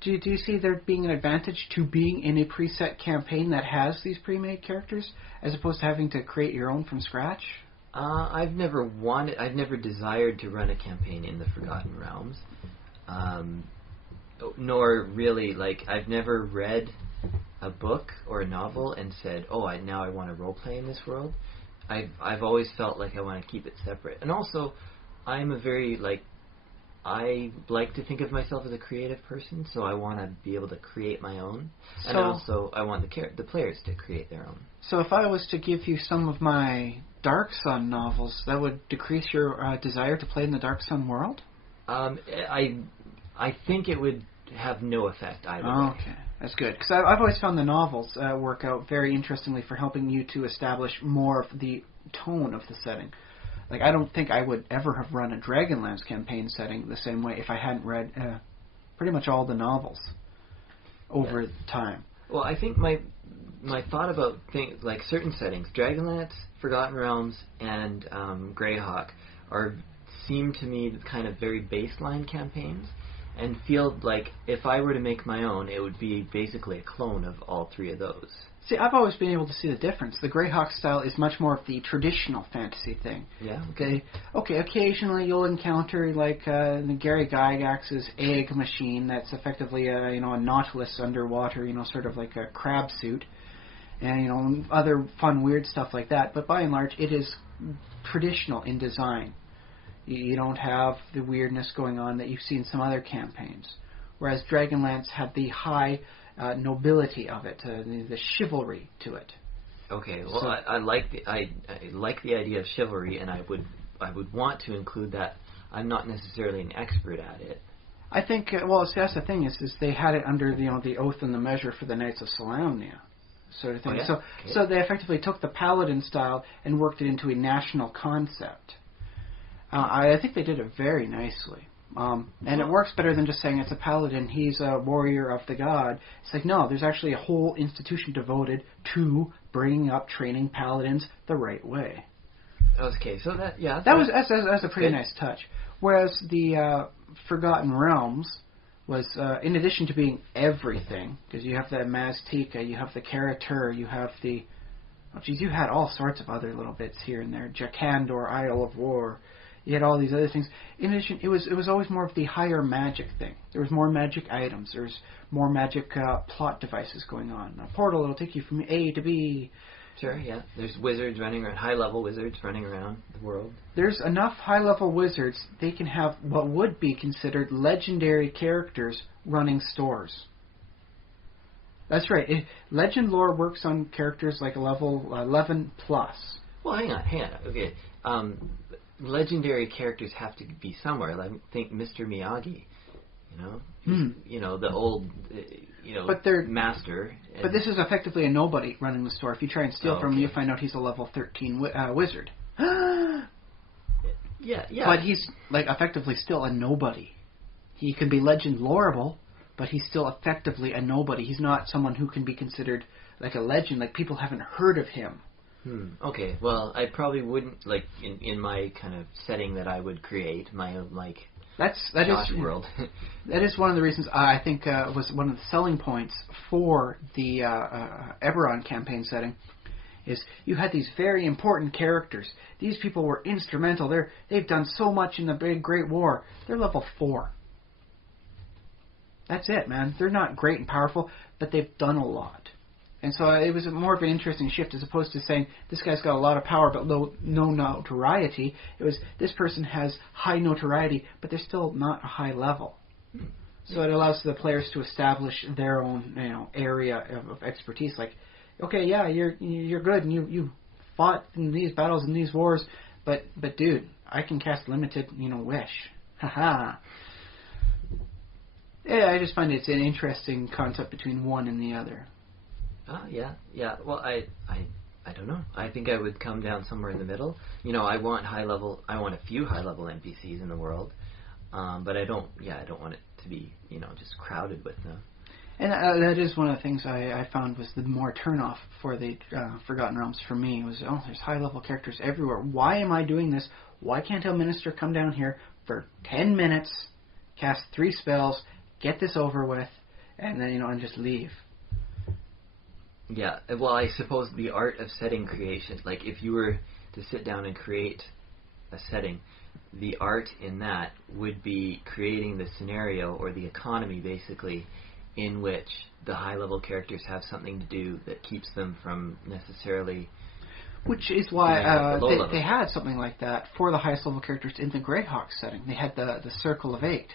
do you see there being an advantage to being in a preset campaign that has these pre-made characters as opposed to having to create your own from scratch? I've never desired to run a campaign in the Forgotten Realms. Nor really, I've never read a book or a novel and said, now I want to roleplay in this world. I've always felt like I want to keep it separate. And also, I'm a very, I like to think of myself as a creative person, so I want to be able to create my own. And also, I want the players to create their own. So if I was to give you some of my Dark Sun novels, that would decrease your desire to play in the Dark Sun world? I think it would have no effect either way. Okay, that's good. Because I've always found the novels work out very interestingly for helping you to establish more of the tone of the setting. I don't think I would ever have run a Dragonlance campaign setting the same way if I hadn't read pretty much all the novels over time. Well, I think my thought about things like certain settings, Dragonlance, Forgotten Realms, and Greyhawk seem to me kind of very baseline campaigns, and feel like if I were to make my own, it would be basically a clone of all three of those. See, I've always been able to see the difference. The Greyhawk style is much more of the traditional fantasy thing. Yeah. Okay, occasionally you'll encounter the Gary Gygax's egg machine that's effectively a nautilus underwater, sort of like a crab suit, and other fun weird stuff like that. But by and large, it is traditional in design. You don't have the weirdness going on that you see in some other campaigns. Whereas Dragonlance had the high nobility of it, the chivalry to it. Okay, well, so, I like the idea of chivalry, and I would want to include that. I'm not necessarily an expert at it. I think that's the thing is they had it under the oath and the measure for the Knights of Solamnia, sort of thing. Oh, yeah? So they effectively took the paladin style and worked it into a national concept. I think they did it very nicely. And it works better than just saying it's a paladin, he's a warrior of the god. It's no, there's actually a whole institution devoted to bringing up training paladins the right way. Okay, so that's a pretty nice touch. Whereas the Forgotten Realms was, in addition to being everything, because you have the Maztica, you have the Karatur, you have the... you had all sorts of other little bits here and there. Jakandor, Isle of War... You had all these other things. In addition, it was always more of the higher magic thing. There was more magic items. There was more magic plot devices going on. A portal that'll take you from A to B. Sure, yeah. There's wizards running around, high-level wizards running around the world. There's enough high-level wizards, they can have what would be considered legendary characters running stores. That's right. Legend lore works on characters like a level 11 plus. Well, hang on. Okay. Legendary characters have to be somewhere. Think Mr. Miyagi, the old, but master. But this is effectively a nobody running the store. If you try and steal from him, you find out he's a level 13 wizard. Yeah. But he's effectively still a nobody. He can be legend loreable, but he's still effectively a nobody. He's not someone who can be considered like a legend, like people haven't heard of him. Okay, well, I probably wouldn't, like, in my kind of setting that I would create, my own, like, that Josh is world. That is one of the reasons I think was one of the selling points for the Eberron campaign setting. Is you had these very important characters. These people were instrumental. They've done so much in the big Great War. They're level 4. That's it, man. They're not great and powerful, but they've done a lot. And so it was more of an interesting shift as opposed to saying this guy's got a lot of power but no notoriety. It was this person has high notoriety, but they're still not a high level. So it allows the players to establish their own area of expertise. Like, okay, yeah, you're good and you fought in these battles and these wars, but dude, I can cast limited wish. Haha. Yeah, I just find it's an interesting concept between one and the other. Yeah. Well, I don't know. I think I would come down somewhere in the middle. I want a few high level NPCs in the world, but I don't want it to be just crowded with them. And that is one of the things I found was the more turnoff for the Forgotten Realms for me was there's high level characters everywhere. Why am I doing this? Why can't a minister come down here for 10 minutes, cast 3 spells, get this over with, and then and just leave? Yeah, well, I suppose the art of setting creation, like if you were to sit down and create a setting, the art in that would be creating the scenario or the economy, basically, in which the high-level characters have something to do that keeps them from necessarily... Which is why they had something like that for the highest-level characters in the Greyhawk setting. They had the Circle of 8.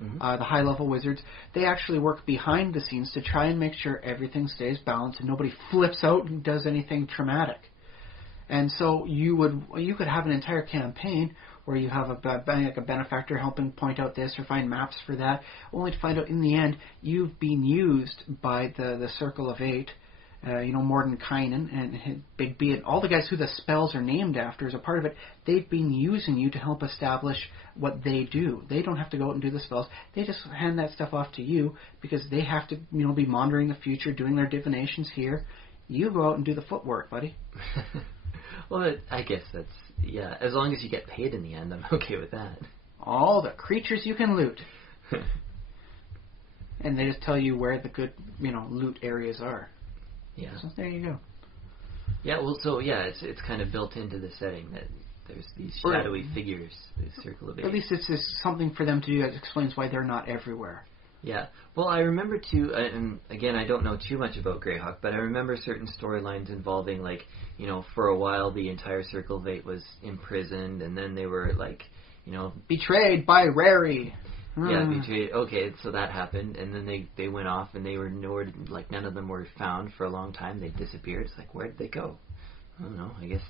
The high-level wizards, they actually work behind the scenes to try and make sure everything stays balanced and nobody flips out and does anything traumatic. And so you could have an entire campaign where you have a benefactor helping point out this or find maps for that, only to find out in the end you've been used by the Circle of 8, Mordenkainen and Big B, and all the guys who the spells are named after as a part of it. They've been using you to help establish what they do. They don't have to go out and do the spells. They just hand that stuff off to you because they have to, be monitoring the future, doing their divinations here. You go out and do the footwork, buddy. Well, I guess that's, yeah, as long as you get paid in the end, I'm okay with that. All the creatures you can loot. And they just tell you where the good, loot areas are. Yeah. So there you go. Yeah, well, so, yeah, it's kind of built into the setting that there's these shadowy figures, the Circle of 8. At least it's just something for them to do that explains why they're not everywhere. Yeah. Well, I remember, too, and again, I don't know too much about Greyhawk, but I remember certain storylines involving, like, for a while the entire Circle of 8 was imprisoned, and then they were, like, betrayed by Rary. Yeah, betrayed. Okay, so that happened, and then they went off, and they were nowhere. Like none of them were found for a long time. They disappeared. It's like, where did they go? I don't know. I guess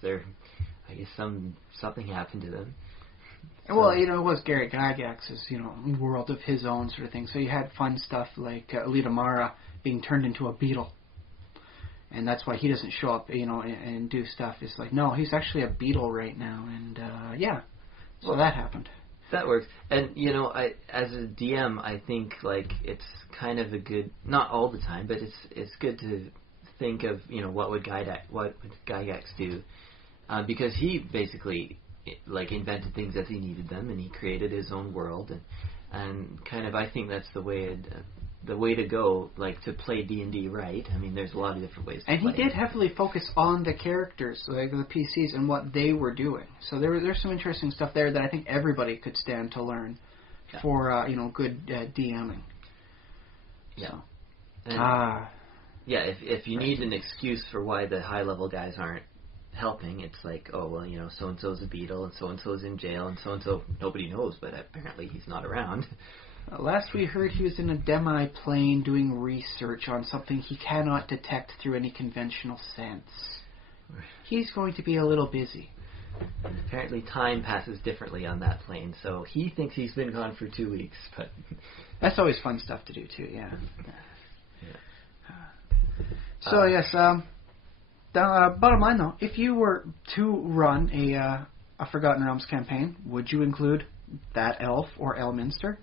something happened to them. So. Well, it was Gary Gygax's world of his own sort of thing. So you had fun stuff like Alita Mara being turned into a beetle, and that's why he doesn't show up, and do stuff. It's like, no, he's actually a beetle right now, and yeah, so that happened. That works. And, I as a DM, I think, like, it's kind of a good, not all the time, but it's good to think of, what would Gygax do? Because he basically, like, invented things as he needed them, and he created his own world, and kind of, I think that's the way to go, like, to play D&D right. I mean, there's a lot of different ways to play. And he did heavily focus on the characters, like the PCs, and what they were doing. So there's some interesting stuff there that I think everybody could stand to learn for, good DMing. Yeah. So. Yeah, if you need an excuse for why the high-level guys aren't helping, it's like, oh, well, so-and-so's a beetle, and so-and-so's in jail, and so-and-so, nobody knows, but apparently he's not around. Last we heard, he was in a demi-plane doing research on something he cannot detect through any conventional sense. He's going to be a little busy. Apparently time passes differently on that plane, so he thinks he's been gone for 2 weeks, but... That's always fun stuff to do, too, yeah. So, yes, bottom line, though, if you were to run a Forgotten Realms campaign, would you include that elf or Elminster?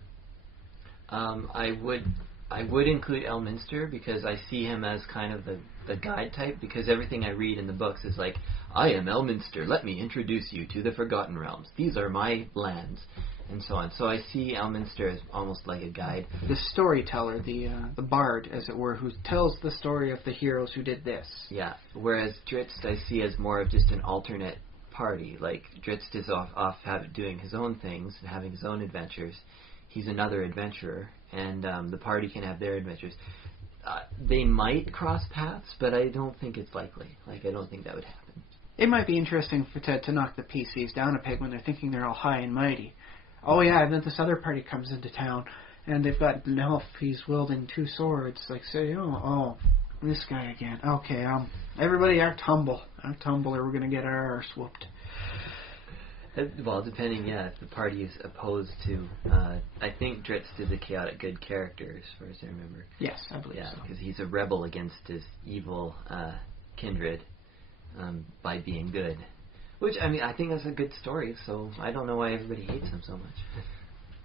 I I would include Elminster because I see him as kind of the guide type, because everything I read in the books is like, I am Elminster, let me introduce you to the Forgotten Realms. These are my lands, and so on. So I see Elminster as almost like a guide. The storyteller, the bard, as it were, who tells the story of the heroes who did this. Yeah, whereas Drizzt I see as more of just an alternate party. Like, Drizzt is off doing his own things and having his own adventures. He's another adventurer, and the party can have their adventures. They might cross paths, but I don't think it's likely. Like, I don't think that would happen. It might be interesting to knock the PCs down a peg when they're thinking they're all high and mighty. Oh yeah, and then this other party comes into town, and they've got an elf, he's wielding 2 swords. Like, say, oh, this guy again. Okay, everybody act humble, or we're going to get our arse whooped. Well, depending, if the party is opposed to... I think Drizzt is a chaotic good character, as far as I remember. Yes, I believe so. Because he's a rebel against his evil kindred by being good. Which, I mean, I think that's a good story, so I don't know why everybody hates him so much.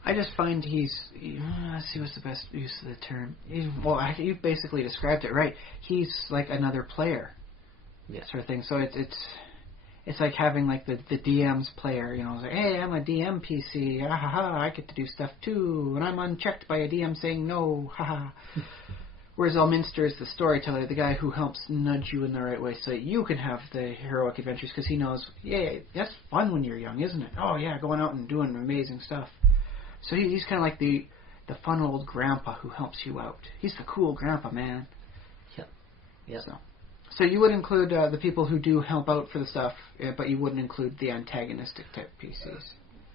I just find he's... let's see, what's the best use of the term? You basically described it right. He's like another player, sort of thing. So it's like having like the DM's player, it's like, hey, I'm a DM PC, I get to do stuff too, and I'm unchecked by a DM saying no, haha. Whereas Elminster is the storyteller, the guy who helps nudge you in the right way so that you can have the heroic adventures, because he knows, that's fun when you're young, isn't it? Oh yeah, going out and doing amazing stuff. So he's kind of like the fun old grandpa who helps you out. He's the cool grandpa, man. Yep. So you would include the people who do help out for the stuff, but you wouldn't include the antagonistic type PCs.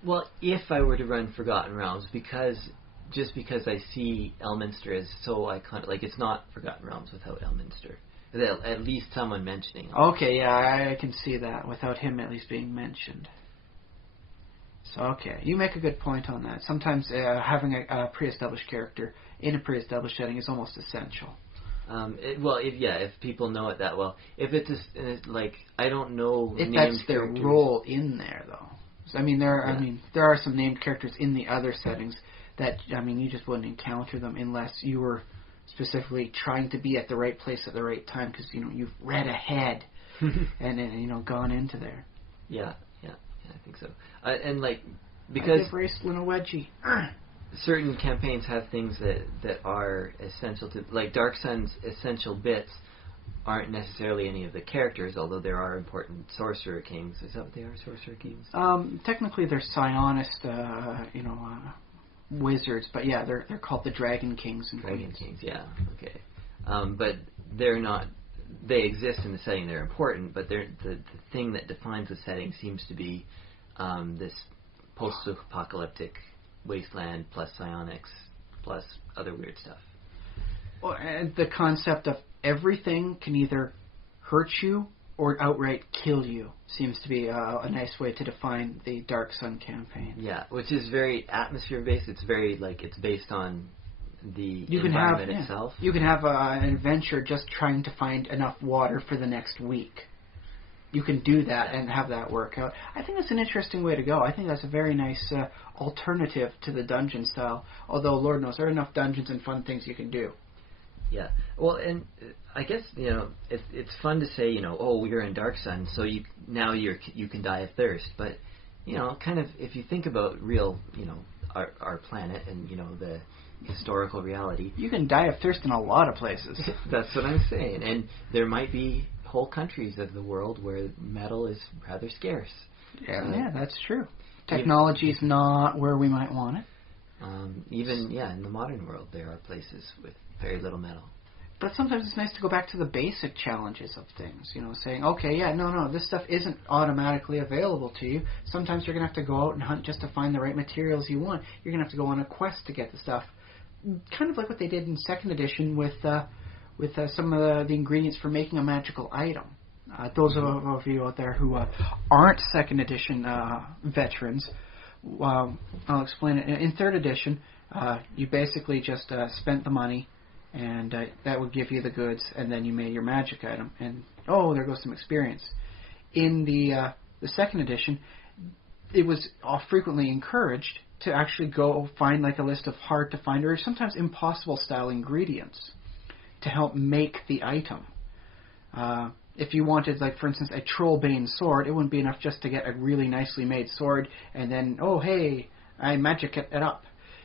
Well, if I were to run Forgotten Realms, because I see Elminster as so iconic, like it's not Forgotten Realms without Elminster. At least someone mentioning him. Okay, yeah, I can see that without him at least being mentioned. So, okay, you make a good point on that. Sometimes having a pre-established character in a pre-established setting is almost essential. If people know it that well. If it's I don't know if named that's their characters. role in there, though. So, there are some named characters in the other settings that you just wouldn't encounter them unless you were specifically trying to be at the right place at the right time, because you've read ahead and then gone into there. Yeah, I think so. Because I give Raceland a wedgie. Certain campaigns have things that are essential to, like Dark Sun's essential bits aren't necessarily any of the characters, although there are important sorcerer kings. Is that what they are, sorcerer kings? Technically they're psionist, wizards, but yeah, they're called the Dragon Kings and Dragon Queens. Kings, yeah, okay. But they're not. They exist in the setting. They're important, but the thing that defines the setting seems to be this post-apocalyptic wasteland plus psionics plus other weird stuff. Well, and the concept of everything can either hurt you or outright kill you seems to be a nice way to define the Dark Sun campaign. Yeah, which is very atmosphere-based. It's very, it's based on the environment itself. You can have an adventure just trying to find enough water for the next week. You can do that and have that work out. I think that's an interesting way to go. I think that's a very nice alternative to the dungeon style. Although, Lord knows, there are enough dungeons and fun things you can do. Yeah. Well, and I guess, it's fun to say, you're in Dark Sun, so you can die of thirst. But, kind of, if you think about real, our planet and, the historical reality. You can die of thirst in a lot of places. That's what I'm saying. And there might be whole countries of the world where metal is rather scarce. Yeah, that's true. Technology's not where we might want it. In the modern world, there are places with very little metal. But sometimes it's nice to go back to the basic challenges of things, saying, okay, this stuff isn't automatically available to you. Sometimes you're going to have to go out and hunt just to find the right materials you want. You're going to have to go on a quest to get the stuff. Kind of like what they did in 2nd edition with some of the ingredients for making a magical item. Those of you out there who aren't 2nd edition veterans, I'll explain it. In 3rd edition, you basically just spent the money, and that would give you the goods, and then you made your magic item, and there goes some experience. In the 2nd edition, it was frequently encouraged to actually go find like a list of hard to find or sometimes impossible style ingredients to help make the item. If you wanted, like, for instance, a Trollbane sword, it wouldn't be enough just to get a really nicely made sword and then, oh, hey, I magic it up.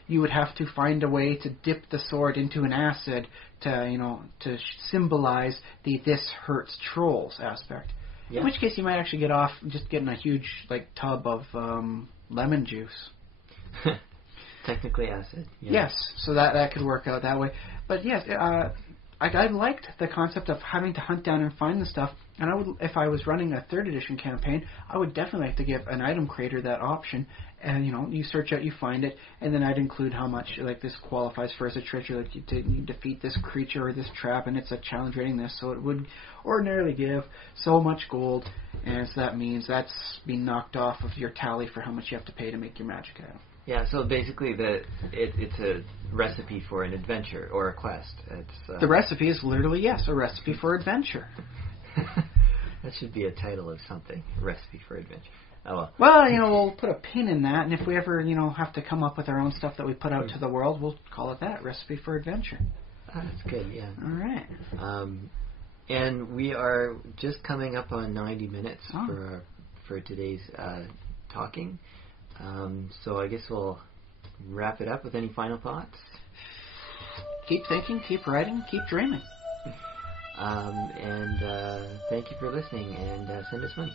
You would have to find a way to dip the sword into an acid to symbolize the this hurts trolls aspect. Yeah. In which case you might actually get off just getting a huge, like, tub of lemon juice. Technically acid. Yeah. Yes, so that could work out that way. But yes, I liked the concept of having to hunt down and find the stuff. And I would, if I was running a 3rd edition campaign, I would definitely like to give an item creator that option. And you search out, you find it, and then I'd include how much like this qualifies for as a treasure. Like you defeat this creature or this trap, and it's a challenge rating this, so it would ordinarily give so much gold, and so that means that's being knocked off of your tally for how much you have to pay to make your magic item. Yeah, so basically it's a recipe for an adventure or a quest. It's the recipe is literally, yes, a recipe for adventure. That should be a title of something. A recipe for adventure. Oh well. Well, we'll put a pin in that, and if we ever, have to come up with our own stuff that we put out to the world, we'll call it that, Recipe for Adventure. That's good, yeah. All right. And we are just coming up on 90 minutes for today's talking. So I guess we'll wrap it up with any final thoughts. Keep thinking, keep writing, keep dreaming. And thank you for listening, and send us money.